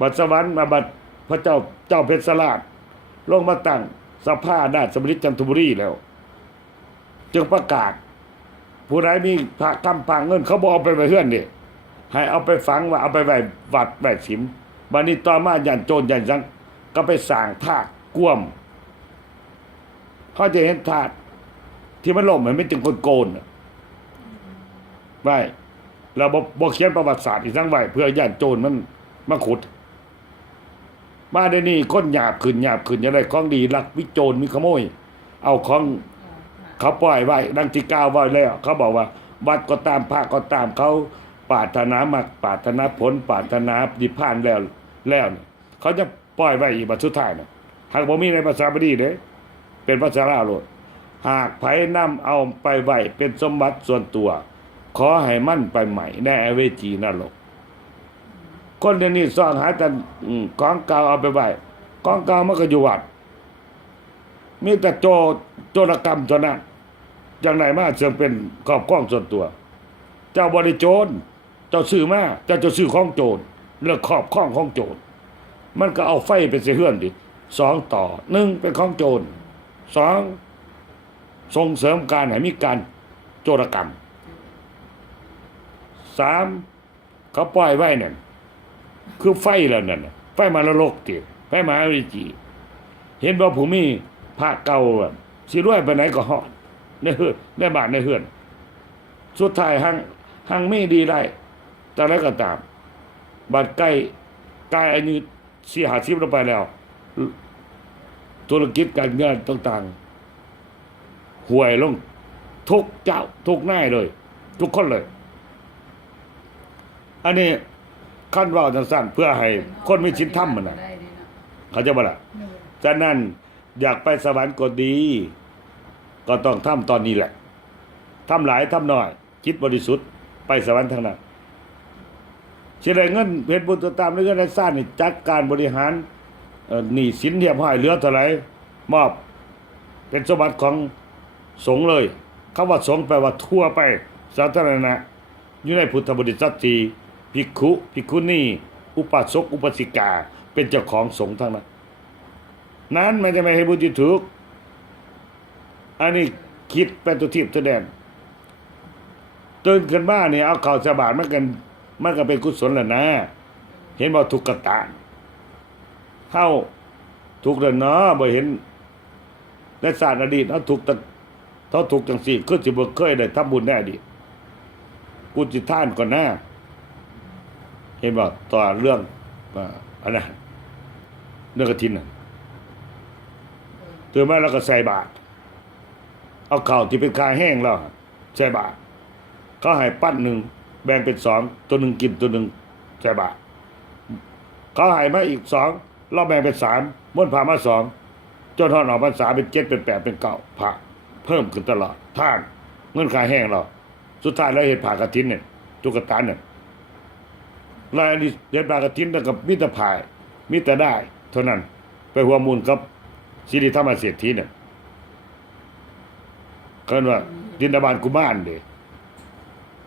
บัดสวรรค์มาบัดพระเจ้าเพชรสราชลงมาตั้งสภาราชสมฤทธิ์จันทบุรีแล้วจึงประกาศผู้ใดมีพระกำปังเงินเขาบอกเอาไปไว้เฮือนนี่ให้เอาไปฝังว่าเอาไปไว้วัดไว้สิมบัดนี้ต่อมาย่านโจรย่านจังก็ไปสร้างธาตุกวมเขาจะเห็นธาตุที่มันล่มมันเป็นจึงโกนไว้แล้วบ่เขียนประวัติศาสตร์อีกทั้งไว้เพื่อย่านโจรมันมาขุดมาเดี๋ยวนี้คนหยาบขึ้นจะได้ของดีลักวิโจรมีขโมยเอาของเขาปล่อยไว้ดังที่กล่าวไว้แล้วเขาบอกว่าวัดก็ตามพระก็ตามเขาปรารถนามรรคปรารถนาผลปรารถนานิพพานแล้วเนี่ยเขาจะปล่อยไว้อีกบัดสุดท้ายน่ะหากบ่มีในภาษาบาลีเด้เป็นภาษาลาวโลดหากไผนำเอาไปไว้เป็นสมบัติส่วนตัวขอให้มั่นไปใหม่ในอเวจีนรกคนเดี๋ยวนี้ซ่องหาแต่ของเก่าเอาไปไว้ของเก่ามันก็อยู่วัดมีแต่โจรกรรมเท่านั้นจังไหนมาจึงเป็นครอบครองส่วนตัวเจ้าบ่ได้โจรเจ้าซื้อมาเจ้าซื้อของโจรแล้วครอบครองของโจรมันก็เอาไฟไปเสียเฮือนดิ2ต่อ1เป็นของโจร2ส่งเสริมการให้มีการโจรกรรม3เขาปล่อยไว้นั่นคือไฟแล้วนั่นน่ะไฟมานรกติไฟมหาวิจีเห็นบ่ผู้มีพระเก่าสิรวยไปไหนก็ฮอดในบ้านในเฮือนสุดท้ายหังไม่ดีได้แต่แล้วก็ตามบัดใกล้อายุ40-50ลงไปแล้วธุรกิจการเงินต่างๆห่วยลงทุกเจ้าทุกนายเลยทุกคนเลยอันนี้ขั้นว่าสั้นๆเพื่อให้คนมีศีลธรรมมันน่ะเขาจะบ่ล่ะฉะนั้นอยากไปสวรรค์ก็ดีก็ต้องทำตอนนี้แหละทำหลายทำน้อยคิดบริสุทธิ์ไปสวรรค์ทั้งนั้นสิได้เงินเพชรบุญตามเรื่องในสร้างนี่จัดการบริหารหนี้สินเรียบร้อยเหลือเท่าไหร่มอบเป็นสมบัติของสงฆ์เลยคำว่าสงฆ์แปลว่าทั่วไปสาธารณะอยู่ในพุทธบริษัทที่ภิกขุภิกขุณีอุปาสกอุปาสิกาเป็นเจ้าของสงฆ์ทั้งนั้นนั้นมันจะไม่ให้บุญถูกอันนี้คิดเป็นตัวทิพย์ตัวแดนตื่นขึ้นมาเนี่ยเอาข่าวสบายมันก็เป็นกุศลแหละนะเห็นบ่ทุกขตาเข้าทุกข์แล้วเนาะบ่เห็นในศาสตร์อดีตเขาทุกข์จังซี่คือสิบ่เคยได้ทำบุญในอดีตกูสิท่านก่อนหน้าเห็นบ่ต่อเรื่องอันนั้นเรื่องกฐินน่ะตื่นมาแล้วก็ใส่บาตรเอาข้าวที่เป็นคายแห้งแล้วใส่บาตรเขาให้ปั้นหนึ่งแบ่งเป็น2ตัวหนึ่งกินตัวหนึ่งใส่บาตรเขาให้มาอีก2เราแบ่งเป็น3ม้วนผ่ามา2จนทอดออกพรรษาเป็น7เป็น8เป็น9ผ่าเพิ่มขึ้นตลอดท่านเงินคายแห้งเราสุดท้ายแล้วเฮ็ดผ่ากฐินเนี่ยตุ๊กตาเนี่ยรายนี้เฮ็ดผ่ากฐินแล้วก็มีแต่ผ่ามีแต่ได้เท่านั้นไปหัวมูลกับสิริธรรมเศรษฐีเนี่ยเพิ่นว่าดินดาบานกุมารเด้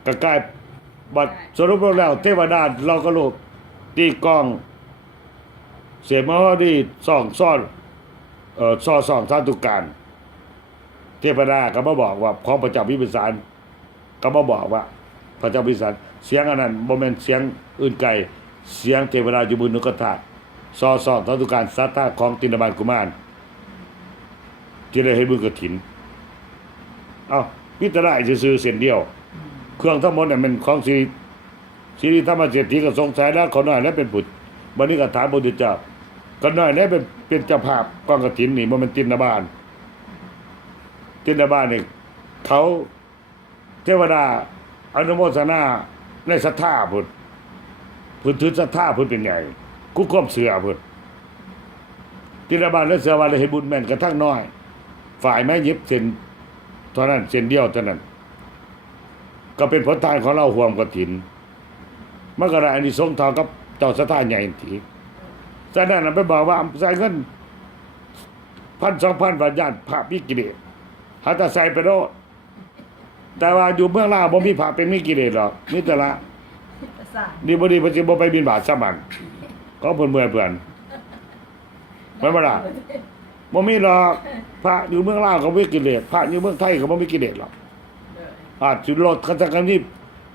ก็กลายบัดสรุปแล้วเทวดาเราก็รู้ตีกองเสมาดีซ่องสาธุการเทวดาก็มาบอกว่าของพระเจ้าพิมพิสารก็มาบอกว่าพระเจ้าพิมพิสารเสียงอันนั้นบ่แม่นเสียงอื่นไกลเสียงเทวดาอยู่บนนกธาตุสาธุการสัทธาของดินดาบานกุมารที่ได้ให้บุญกฐินเอ้าพิจารณาซื่อๆเส้นเดียวเครื่องทั้งหมดเนี่ยมันของสิริธรรมเศรษฐีก็สงสัยแล้วเขาน้อยแล้วเป็นบุตรบัดนี้ก็ถามพระพุทธเจ้าก็น้อยแล้วเป็นเจ้าภาพกองกฐินนี่บ่แม่นตินดาบานนี่เขา เทวดาอนุโมทนาในศรัทธาพุ่นพุ่นถือศรัทธาพุ่นเป็นใหญ่กูควบเสือพุ่นที่ระบาดและเสือว่าเลยให้บุญแม่นกระทั่งน้อย ฝ่ายแม่ยิบเส้นเท่านั้นเส้นเดียวเท่านั้น ก็เป็นผลทานของเราห่วมกฐินมันก็ได้อานิสงส์เท่ากับเจ้าศรัทธาใหญ่ทีฉะนั้นน่ะไปบอกว่าใส่เงิน1,000-2,000 บาทญาติพระมีกิเลสหาแต่ใส่ไปโลดแต่ว่าอยู่เมืองลาวบ่มีพระเป็นมีกิเลสหรอกมีแต่ละ ประสาท ดีบ่ดีเพิ่นสิบ่ไปบิณฑบาตซะมันก็เพิ่นเมื่อยเพิ่นแม่นบ่ล่ะบ่มีหรอกพระอยู่เมืองลาวก็บ่มีกิเลสพระอยู่เมืองไทยก็บ่มีกิเลสหรอก โดย อาจสิลดคันจังนี้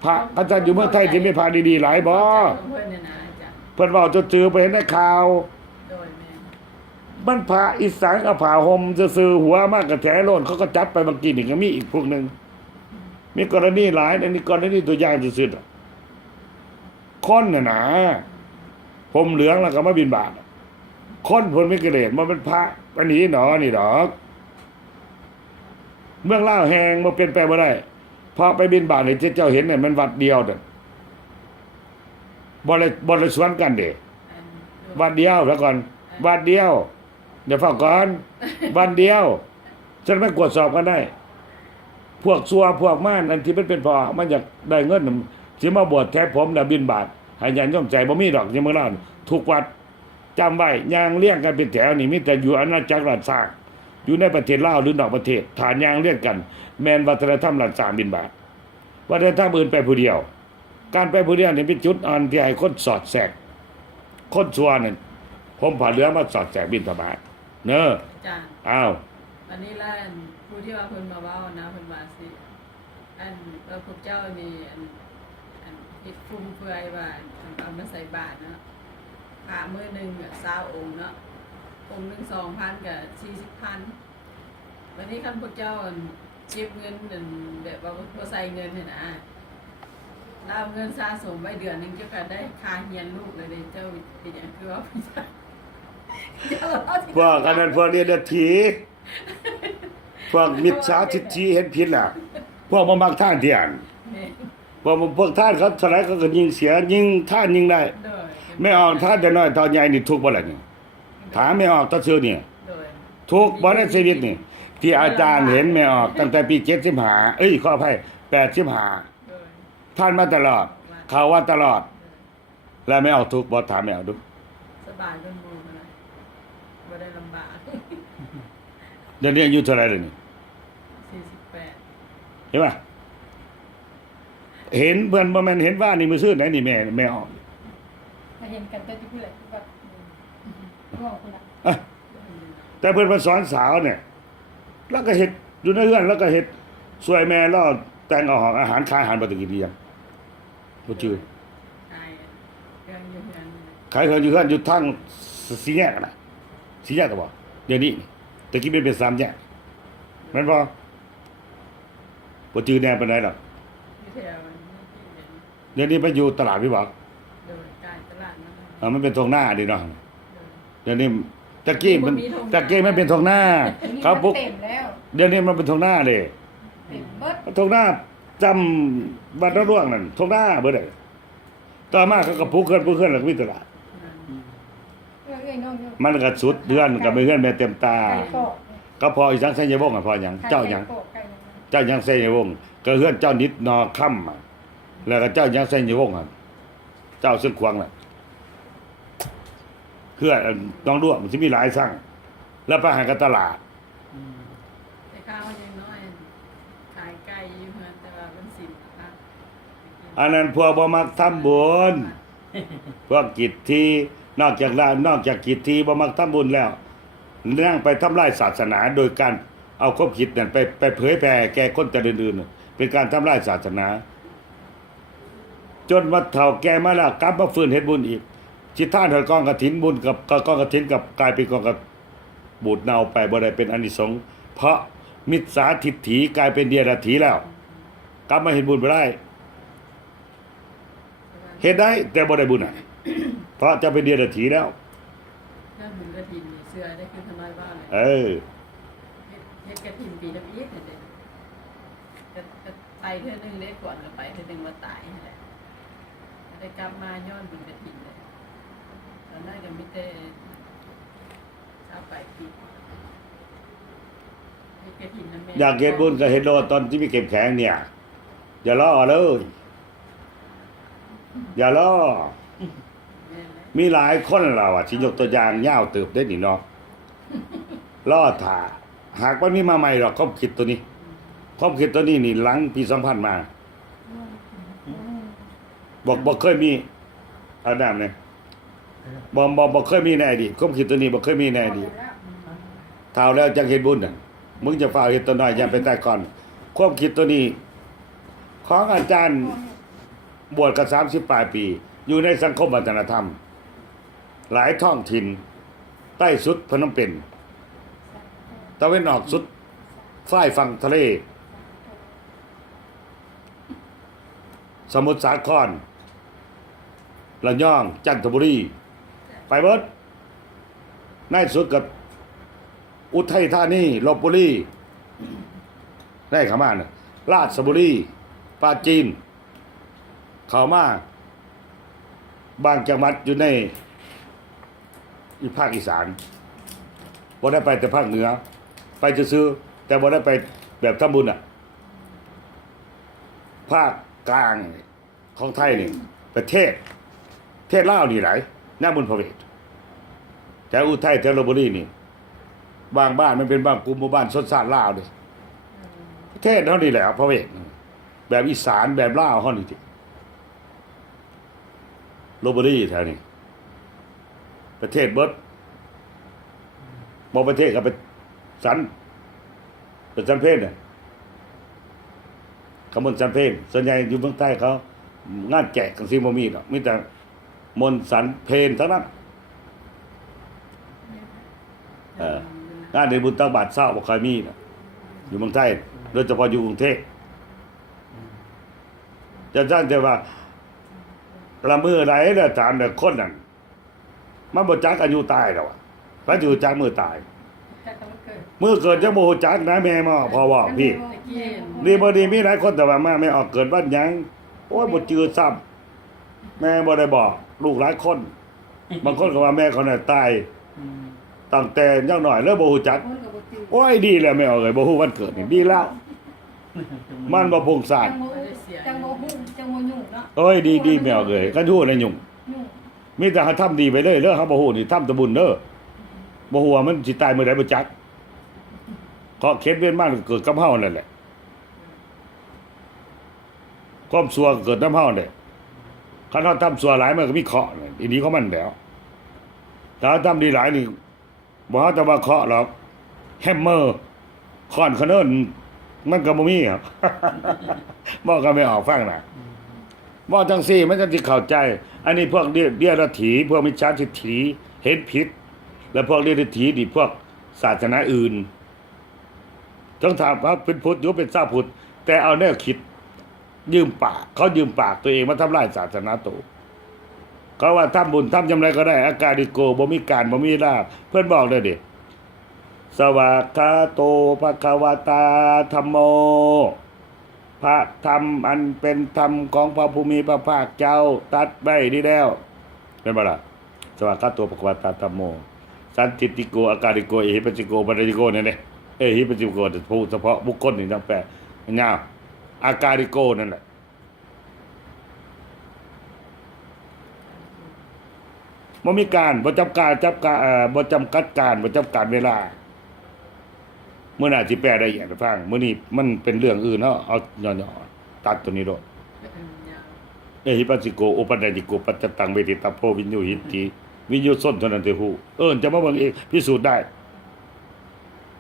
พระอาจารย์อยู่เมืองไทยสิมีพระดีๆหลายบ่ เพื่อนเนี่ยนะอาจารย์ เพิ่นเว้าจือๆไปเห็นในข่าว โดยแม่ มันพระอีสานกับผ้าห่มซื่อๆหัวมากกระแถโลนเขาก็จับไปบางทีนี่ก็มีอีกพวกหนึงมีกรณีหลายอันนี้กรณีตัวอย่างซื่อๆคนน่ะนะผมเหลืองแล้วก็มาบิณฑบาตคนเพิ่นมีกิเลสมันเป็นพระอันนี้หนอนี่ดอกเมืองลาวแฮงบ่เป็นไปบ่ได้พอไปบิณฑบาตนี่ที่เจ้าเห็นเนี่ยมันวัดเดียวเด้อบ่ได้สวนกันเด้ อัน วัดเดียวแล้วก่อนวัดเดียวเดี๋ยวฟังก่อนวันเดียวฉันไม่ตรวจสอบกันได้ พวกซัวพวกม่านอันที่มันเป็นพอมันอยากได้เงินน่ะสิมาบวชแท้ผมน่ะบิณฑบาตให้ญาติโยมใจบ่มีดอกในเมืองลาวทุกวัดจำไว้ยางเลี้ยงกันเป็นแถวนี่มีแต่อยู่อาณาจักรราชสร้างอยู่ในประเทศลาวหรือนอกประเทศฐานยางเลี้ยงกัน แม่นวัฒนธรรมราชสร้างบิณฑบาตวัฒนธรรมอื่นไปผู้เดียว การไปผู้เดียวนี่เป็นจุดอ่อนที่ให้คนสอดแทรกคนซัวนั่นผมผ่าเหลืองมาสอดแทรกบิณฑบาตเนอะ อาจารย์ อ้าว อันนี้ล่ะอันผู้ที่ว่าเพิ่นมาเว้านะเพิ่นว่าสิอันว่าพวกเจ้านี่อันผิดฟุ่มเฟือยว่าเอามาใส่บาตรเนาะพระมื้อหนึงก็20องค์เนาะองค์หนึง2,000ก็40,000วันนี้คันพวกเจ้าอันเก็บเงินอันแบบว่าบ่ใส่เงินเนี่ยนะเราเอาเงินสะสมไว้เดือนหนึงเจ้าก็ได้ค่าเรียนลูกเลยเด้เจ้าเป็นหยังคือว่าเจ้าเอาที่ พวกอันนั้นพวกเรียนถีพวกมิจฉาทิฏฐิเห็นผิดล่ะพวกบ่มักท่านเที่ยน นี่ พวกท่านเขาสลายเขาก็ยิงเสียยิงท่านยิงได้ โดย ไม่ออกท่านแต่น้อยตอนใหญ่นี่ทุกข์บ่ล่ะนี่ถามไม่ออกตะซื่อนี่ โดย ทุกข์บ่ในชีวิตนี่ ที่อาจารย์เห็นไม่ออกตั้งแต่ปี75ขออภัย85 โดย ท่านมาตลอดเขาว่าตลอด แล้วไม่ออกทุกข์บ่ถามไม่ออกดู สบายจนมูมาเลยบ่ได้ลำบาก เดี๋ยวนี้อายุเท่าไหร่แล้วนี่ 48 เห็นป่ะเห็นเพิ่นบ่แม่นเห็นว่านี่มือซื่อไหนนี่แม่ออก ถ้าเห็นกันแต่ที่พูดเลยแบบว่าคนละ อ่ะแต่เพิ่นมาสอนสาวเนี่ยแล้วก็เฮ็ดอยู่ในเรือนแล้วก็เฮ็ดสวยแม่แล้วแต่งเอาของอาหารขายอาหารบ่ตะกี้ดียังบ่ชื่อ ตายเรื่องอยู่เฮือน ขายเฮือนอยู่เฮือนอยู่ทางสี่แยกน่ะสี่แยกก็บ่เดี๋ยวนี้ตะกี้เป็นสามแยกแม่นบ่บ่ชื่อแน่ปานใดหรอก ที่แถวนี้ที่เห็น เดี๋ยวนี้ไปอยู่ตลาดพี่บอก โดยการตลาดนั้น มันเป็นทงหน้าดิเนาะ โดย เดี๋ยวนี้ตะกี้มัน บ่มีธงหน้า ตะกี้มันเป็นทงหน้า เขาปุ๊บ เต็มแล้ว เดี๋ยวนี้มันเป็นทงหน้าเด้ เต็มเบิด ทงหน้าจำวัดระร่วงนั่นทงหน้าเบิดเลยต่อมาเขาก็ปลูกเคลื่อนแล้วก็มีตลาด เอ้ยน้อง มันก็สุดเดือนก็ไม่เฮือนแม่เต็มตา ไก่โกะ ก็พออีสังไสยวงศ์อ่ะพอหยังเจ้าหยัง ไก่โกะไก่ยัง เจ้าหยังไสยวงศ์ก็เฮือนเจ้านิดนอค่ำอะแล้วก็เจ้าหยังไสยวงศ์อ่ะเจ้าซึ่งควงน่ะเพื่อน้องด้วงมันสิมีหลายสั่งแล้วไปหากันตลาด แต่ข้าวมันยังน้อยขายไก่อยู่เฮือนแต่ว่ามันสินนะคะ อันนั้นพวกบ่มักทำบุญพวกกิจที่นอกจากกิจที่บ่มักทำบุญแล้วนั่งไปทำลายศาสนาโดยการเอาความคิดนั้นไปเผยแผ่แก่คนแต่อื่นๆเป็นการทำลายศาสนา จนวัดเฒ่าแก่มาแล้วกลับมาฟื้นเฮ็ดบุญอีกสิท่านเถิดกองกฐินบุญกับกองกฐินกับกลายเป็นกองกบูดเน่าไปบ่ได้เป็นอานิสงส์เพราะมิจฉาทิฏฐิกลายเป็นเดียรถีแล้ว กลับมาเฮ็ดบุญบ่ได้ เฮ็ดได้แต่บ่ได้บุญอ่ะ เพราะจะเป็นเดียรถีแล้ว เรื่องบุญกระถินนี่เสื้อได้คือทำไมบ้าเลย เออ เฮ็ดกระถินปีละปีเฮ็ดเด้ก็ต เทื่อนึงได้ก่อนก็ไปเทื่อนึงว่าตายนั่นแหละได้กลับมาย้อนบุญกฐินเลยตอนนั้นก็มีแต่เอาไปกินกฐินนั่นแม่ อยากเฮ็ดบุญก็เฮ็ดโลดตอนที่มีเข้มแข็งเนี่ย อย่ารอเลยอย่ารอ แม่นไหม มีหลายคนเราอ่ะสิยกตัวอย่างยาวเติบได้นี่เนาะรอท่าหากว่ามีมาใหม่หรอกความคิดตัวนี้ความคิดตัวนี้นี่หลังปี2000มาบ่เคยมีเอาดามเนี่ยบ่เคยมีในอดีตความคิดตัวนี้บ่เคยมีในอดีตเท่าแล้วจังเฮ็ดบุญน่ะมึงจะฝ่าเฮ็ดตัวน้อยอย่าไปใต้ก่อนความคิดตัวนี้ของอาจารย์บวชกัน30ปลายปี อยู่ในสังคมวัฒนธรรม หลายท้องถิ่นใต้สุดพนมเปญตะวันออกสุดฝ้ายฝั่งทะเล สมุทรสาครระยองจันทบุรี ไปเบิดในสุดกับอุทัยธานีลพบุรีได้เข้ามาน่ะราชบุรีปราจีนเข้ามาบางจังหวัดอยู่ในภาคอีสานบ่ได้ไปแต่ภาคเหนือ ไปซื้อๆแต่บ่ได้ไปแบบทำบุญอ่ะ ภาคกลางของไทยนี่ประเทศลาวนี่หลายน้าบุญพระเวทแต่อุทัยแต่ลพบุรีนี่บางบ้านมันเป็นบางกลุ่มหมู่บ้านชนชาติลาวเด้ประเทศเฮานี่แหละพระเวทแบบอีสานแบบลาวเฮานี่ติลพบุรีแถวนี้ประเทศเบิดบ่ประเทศก็ไปสันเพศน่ะขมนต์สันเพศส่วนใหญ่อยู่เมืองใต้เขางานแจกจังซี่บ่มีดอกมีแต่มนต์สันเพลทั้งนั้นงานเดือนบุญตักบาตรเช้าบ่ค่อยมีน่ะอยู่เมืองไทยโดยเฉพาะอยู่กรุงเทพจะซั่นแต่ว่าละมื้อใดแล้วถามแต่คนนั้นมันบ่จักอายุตายดอกพระอยู่จักมื้อตาย แต่ต้องเกิด มื้อเกิดจักบ่ฮู้จักนะแม่มาพ่อบอกพี่ ตะกี้ นี่บ่ดีมีหลายคนแต่ว่ามาไม่ออกเกิดวันหยังโอ้ยบ่จือซ้ำแม่บ่ได้บอกลูกหลายคน บางคนก็ว่าแม่เขาน่ะตายตั้งแต่ยังน้อยแล้วบ่ฮู้จัก คนกับบุตร โอ้ยดีแล้วแม่เอ้ยบ่ฮู้วันเกิดนี่ดีแล้ว มันบ่พงศาสตร์ จังโมหุ่นจังโมยุ่งเนาะ เอ้ยดีๆแม่เอ้ยกันฮู้นะยุ่ง ยุ่ง มีแต่หาทำดีไปเลยเด้อเฮาบ่ฮู้นี่ทำแตะบุญเด้อบ่ฮู้ว่ามันสิตายมื้อใดบ่จักขอเข็ดเว้นมาเกิดกับเฮานั่นแหละความชั่วเกิดนำเฮาเนี่ยคันเฮาทำชั่วหลายมันก็มีเคราะห์นี่อีนี้ของมันแล้วถ้าทำดีหลายนี่บ่เฮาแต่ว่าเคราะห์หรอกแฮมเมอร์ค้อนคะเนินมันก็บ่มีครับ บอกก็ไม่ออกฟังน่ะบอกจังซี่มันจะสิเข้าใจ อันนี้พวกเดียรถีพวกมิจฉาทิฏฐิเห็นผิด และพวกเดียรถีนี่พวกศาสนาอื่นต้องถามว่าเป็นพุทธอยู่เป็นชาวพุทธแต่เอาแนวคิดยืมปากเขายืมปากตัวเองมาทำลายศาสนาตัวเขาว่าทำบุญทำยำไรก็ได้อากาลิโกบ่มีการบ่มีลาภเพิ่นบอกเลยดิสวากขาโตภควตาธัมโมพระธรรมอันเป็นธรรมของพระผู้มีพระภาคเจ้าตัดไว้ดีแล้วเป็นบ่ล่ะสวากขาโตภควตาธัมโมสันติติโกอากาลิโกเอหิปัสสิโกปัญญิโกนั่นแหละเอหิปัสสิโกแต่พูดเฉพาะบุคคลนี่ต้องแปลยาวอากาลิโกนั่นแหละบ่มีการบ่จำกัดบ่จำกัดการบ่จำกัดเวลามื้อหน้าสิแปลได้อีกให้ฟังมื้อนี้มันเป็นเรื่องอื่นเนาะเอาย่อๆตัดตัวนี้โดด ยาว เอหิปัสสิโกอุปนันติโกปัจจตังเวทิตัพโพวิญญูหิติวิญญูส้นเท่านั้นเตหูจะมาเบิ่งเองพิสูจน์ได้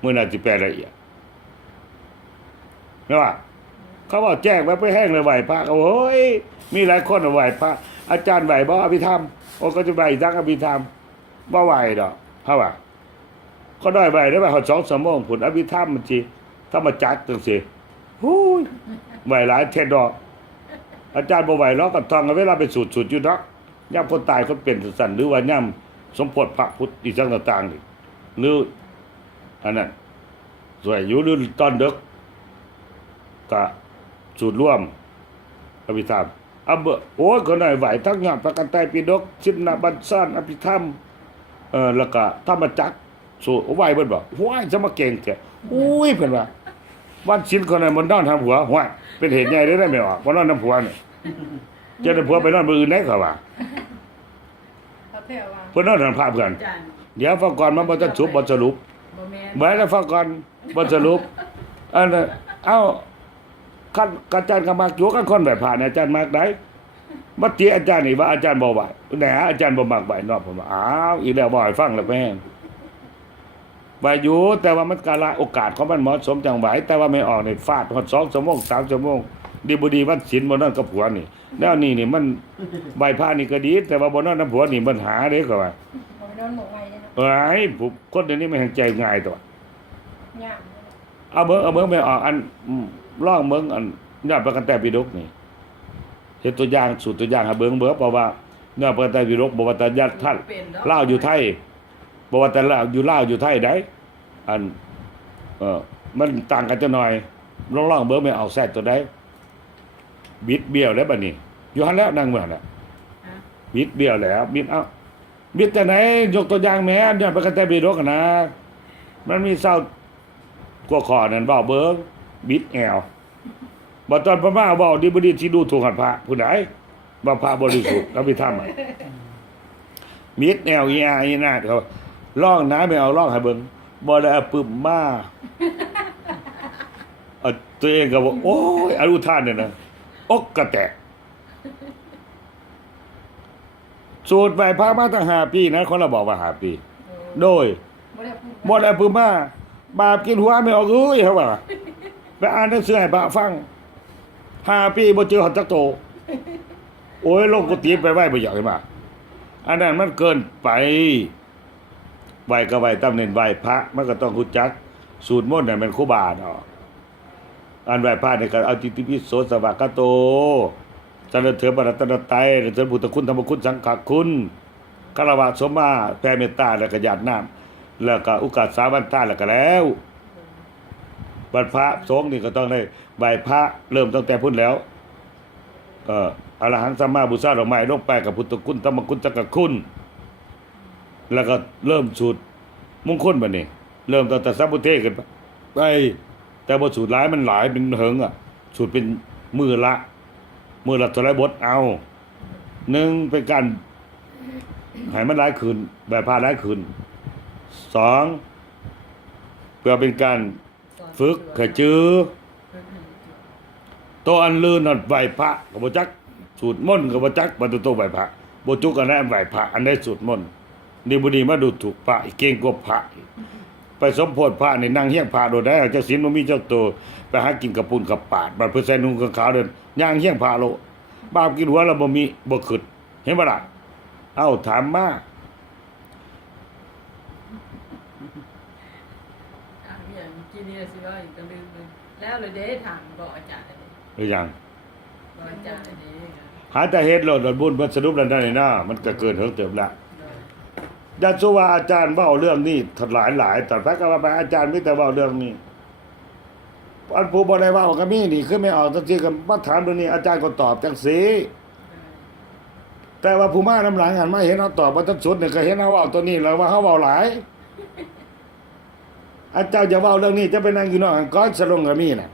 มื้อหน้าสิแปลละเอียดแม่ว่าเขาบอกแจ้งไว้ไปแห้งเลยไหว้พระโอ้ยมีหลายคนไหว้พระอาจารย์ไหว้บ่อภิธรรมโอ้ก็จะไหว้จักอภิธรรมบ่ไหว้ดอกเฮาว่าเขาได้ไหว้ได้ไหว้เขา2 ชั่วโมงผลอภิธรรมมันสิธรรมจักรจังซี่ฮู้ยไหว้หลายเทศดอกอาจารย์บ่ไหว้หรอกก็ท่องเอาเวลาไปสูตรอยู่ดอกยามคนตายคนเป็นสั่นหรือว่ายามสมโพธิพระพุทธอีกจังต่างๆนี่หรืออันนั้นสวยอยู่หรือตอนดึกก็ สูตรร่วมอภิธรรมโอ้ยคนไหนไหวทั้งงานประกันไตรปิฎกชินบัญชรอภิธรรมแล้วก็ธรรมจักรสูตรไหวเพิ่นบอกห้วยจะมาเก่งแท้อุ้ยเพิ่นว่าวันศีลคนไหนมันนอนทำผัวห้วยเป็นเหตุใหญ่ได้ไม่ออกบ่นอนทำผัวนี่จะได้ผัวไปนอนมื้ออื่นได้เขาว่า เขาเที่ยวว่า เพิ่นนอนทำพระเพิ่น อาจารย์ เดี๋ยวฟังก่อนมันบ่ทันบ่สรุป บ่แม่น ไว้แล้วฟังก่อนบ่สรุปอันน่ะเอ้าคันอาจารย์ก็มักอยู่กันคนแบบผ่านอาจารย์มักได้มาติอาจารย์นี่ว่าอาจารย์บ่ไหวแหน่อาจารย์บ่มักไหวเนาะผมว่าอ้าวอีกแล้วบ่ให้ฟังแล้วแม่นไหวอยู่แต่ว่ามันกาลโอกาสของมันเหมาะสมจังไหวแต่ว่าไม่ออกในฟาดฮอด2ชั่วโมง3ชั่วโมงดีบ่ดีวันศีลบ่นอนกับผัวนี่แล้วนี่มันไหวพระนี่ก็ดีแต่ว่าบ่นอนกับผัวนี่ปัญหาเด้ก็ว่า บ่โดนหมกไว้เนี่ยเนาะ เอ้ยผมคนเดี๋ยวนี้มันแห่งใจง่ายตัว ย่าง เอาเบิ่งไปออกอันลองเบิ่งอันยอดประกันแต่ปิฎกนี่เฮ็ดตัวอย่างสูตรตัวอย่างให้เบิ่งเพราะว่ายอดประกันแต่ปิฎกบ่ว่าแต่ญาติท่าน เป็นเนาะ ลาวอยู่ไทยบ่ว่าแต่ลาวอยู่ไทยได้อันมันต่างกันจังหน่อยลองเบิ่งไม่เอาแทรกตัวใดบิดเบี้ยวแล้วบัดนี้อยู่หั่นแล้วนั่งเบิ่งน่ะ ฮะ บิดเบี้ยวแล้วบิดเอาบิดแต่ไหนยกตัวอย่างแหม่ยอดประกันแต่ปิฎกนะมันมีเศร้ากว่าขอนั่นเว้าเบิ่งบิดแอวบ่ตอนพม่าเว้าดีบ่ดีสิดูถูกหัดพระผู้ใดว่าพระบริสุทธิ์แล้วไปทำอ่ะบิดแอวอีอาอีนาเขาร้องนะไม่เอาร้องให้เบิ่งบ่ได้เอาปึ้มมาตัวเองก็บอกโอ้ยอนุทานเนี่ยนะอกกระแตกสูตรไหว้พระมาตั้ง5ปีนะคนละบอกว่า5ปีโดย บ่ได้พูด บ่ได้ปึ้มมาบาปกินหัวไม่ออกเอ้ยเขาว่าไปอ่านหนังสือให้พระฟัง5 ปีบ่เจอหัดจักโตโอ้ยลงกุฏิไปไหว้บ่อยากให้มาอันนั้นมันเกินไปไหว้ก็ไหว้ตามเน้นไหว้พระมันก็ต้องรู้จักสูตรมนต์น่ะมันครูบาเนาะอันไหว้พระนี่ก็เอาติติปิโสสวากาโตสรรเสริญพระรัตนตรัยสรรเสริญพุทธคุณธรรมคุณสังฆคุณคารวะสมมาแผ่เมตตาแล้วก็ญาติน้ำแล้วก็อุกาสาวันตาแล้วก็แล้ววันพระสงฆ์นี่ก็ต้องได้ไหว้พระเริ่มตั้งแต่พุ่นแล้วอรหังสัมมาบุษราดอกไม้ลงไปกับพุทธคุณธรรมคุณสังฆคุณแล้วก็เริ่มสูตรมงคลบัดนี้เริ่มตั้งแต่สัพพุเทศกันไปแต่บ่สูตรหลายมันหลายเป็นเหิงอ่ะสูตรเป็นมือละเท่าไรบทเอา1เป็นการให้มันหลายคืนแบบพาหลายคืน2เพื่อเป็นการฝึกให้จื้อตัวอันลื่นนั่นไหว้พระก็บ่จักสูตรมนต์ก็บ่จักบ่ตัวไหว้พระบ่จุกอันนั้นไหว้พระอันใดสูตรมนต์นี่บ่ดีมาดูถูกพระเก่งกว่าพระไปสมโพธิพระนี่นั่งเฮียงพระโดดได้เจ้าศีลบ่มีเจ้าโตไปหากินกับปุ้นกับปาดบัดเพิ่นใส่นุ่งขาวๆเดินย่างเฮียงพระโลบาปกินหัวแล้วบ่มีบ่ขึ้นเห็นบ่ล่ะเอ้าถามมา อย่างกินนี่สิว่าอีกก็ลืมเลยแล้วเลยเด้ถามบอกอาจารย์เลย หรือยัง บอกอาจารย์เลย หาแต่เฮ็ดโลดบุญมันสรุปแล้วได้นี่นะมันก็เกินเฮิงเติบละยันสุว่าอาจารย์เว้าเรื่องนี้ถหลายแต่พระก็ว่าไปอาจารย์มีแต่เว้าเรื่องนี้อันผู้บ่ได้เว้าก็มีนี่คือไม่ออกจังซี่ก็มาถามเรื่องนี้อาจารย์ก็ตอบจังซี่แต่ว่าผู้มาน้ำหลังหันมาเห็นเฮาตอบบ่ทันสุดนี่ก็เห็นเฮาเว้าตัวนี้แล้วว่าเฮาเว้าหลาย อาจารย์จะเว้าเรื่องนี้จะไปนั่งอยู่นอกก้อนสลงก็มีน่ะ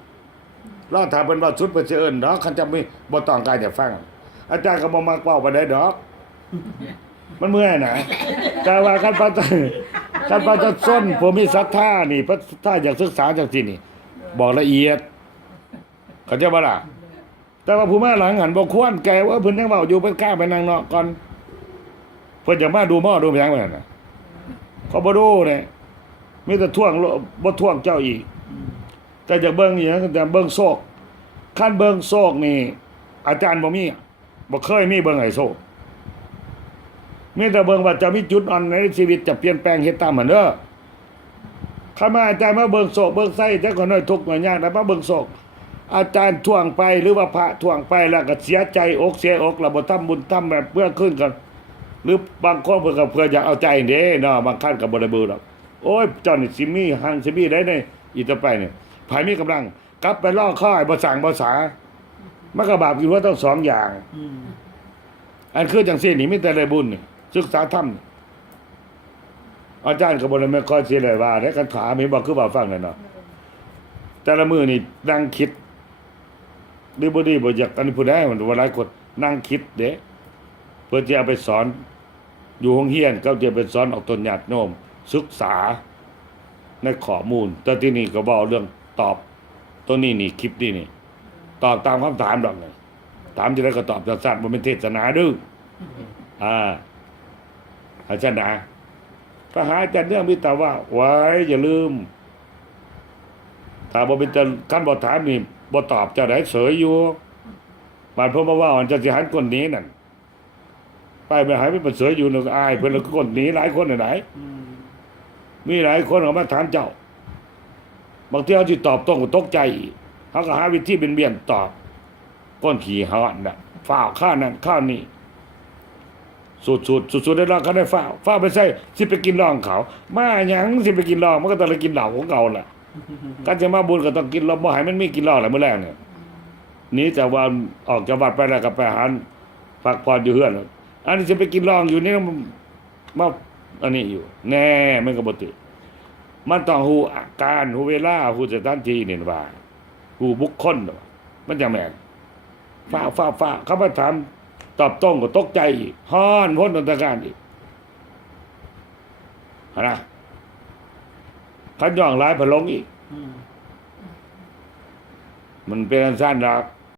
รอถ้าเพิ่นเว้าสุดเพิ่นสิเอิ้นดอกคันจะบ่ต้องการจะฟังอาจารย์ก็บ่มักเว้าปานใดดอกมันเมื่อยนะแต่ว่าคันพระเจ้าส้นผู้มีศรัทธานี่พระถ้าอยากศึกษาจังซี่นี่บอกละเอียดเข้าใจบ่ล่ะแต่ว่าผู้มาหลังหันบ่ควรแก่ว่าเพิ่นยังเว้าอยู่เพิ่นกล้าไปนั่งนอกก่อนเพิ่นจะมาดูหม้อดูหยังนั่นน่ะเขาบ่ดูเนี่ยมีแต่ท่วงบ่ท่วงเจ้าอีกแต่จากเบิ่งอีหยังแต่เบิ่งโศกคันเบิ่งโศกนี่อาจารย์บ่มีบ่เคยมีเบิ่งให้โศกมีแต่เบิ่งว่าจะมีจุดอ่อนในชีวิตจะเปลี่ยนแปลงเฮ็ดตามมันเด้อคันมาอาจารย์มาเบิ่งโศกเบิ่งไส้จักก็น้อยทุกข์น้อยยากแต่มาเบิ่งโศกอาจารย์ท่วงไปหรือว่าพระท่วงไปแล้วก็เสียใจอกเสียอกแล้วบ่ทำบุญทำแบบเพื่อขึ้นกันหรือบางคนเพิ่นก็เพื่ออยากเอาใจเด้เนาะบางครั้งก็บ่ได้เบิ่งดอกโอ้ยเจ้านี่สิมีหันสิมีได้ในอีต่อไปนี่ไผมีกำลังกลับไปล่อค่อยบ่สั่งบ่สา มันก็บาปอยู่ว่าต้องสองอย่าง อืม อันคือจังซี่นี่มีแต่ได้บุญนี่ศึกษาธรรมนี่อาจารย์ก็บ่ได้แม่นค่อยสิได้ว่าได้คันถามเห็นบ่คือว่าฟังนั่นเนาะแต่ละมื้อนี่นั่งคิดดีบ่ดีบ่อยากอันนี้ผู้ใดมันว่าหลายคนนั่งคิดเด้เพื่อจะเอาไปสอนอยู่โรงเรียนก็จะไปสอนออกตนญาติโยมศึกษาในข้อมูล แต่ที่นี่ก็เว้าเรื่องตอบตัวนี้นี่คลิปนี่ตอบตามคำถามดอกนี่ถามจังได๋ก็ตอบสั้นๆบ่แม่นเทศนาเด้ออาจารย์นะพระหาอาจารย์เรื่องมีแต่ว่าไว้อย่าลืมถ้าบ่เป็นจะคันบ่ถามนี่บ่ตอบจะได้เสยอยู่บาดเพิ่นมาว่ามันจะสิหันคนนี้นั่นไปหายไปเสยอยู่นึกอายเพิ่นแล้วคนหนีหลายคนไหน อืม มีหลายคนเขามาถามเจ้าบางทีเขาสิตอบตรงก็ตกใจอีกเขาก็หาวิธีเป็นเบี่ยงตอบก้นขี่หอนน่ะฝ้าวข้านั่นข้านี่สุดได้แล้วเขาได้ฝ้าวไปใส่สิไปกินเหล้าของเขามาหยังสิไปกินเหล้ามันก็ต้องไปกินเหล้าของเขาล่ะการจะมาบุญก็ต้องกินเหล้าบ่ให้มันมีกินเหล้าแหละมื้อแรกเนี่ยหนี้แต่ว่าออกจากวัดไปแล้วก็ไปหาพักผ่อนอยู่เฮือนอันนี้สิไปกินเหล้าอยู่นี่มาอันนี้อยู่แน่มันก็บ่ติมันต้องฮู้อาการฮู้เวลาฮู้สถานที่นี่ว่าฮู้บุคคลว่ามันจังแม่นฟ้าเขามาถามตอบตรงก็ตกใจอีกฮ้อนพ้นอันตรการอีกหั่นนะคันย่องหลายพะลงอีก อืม มันเป็นอันสั้นดอก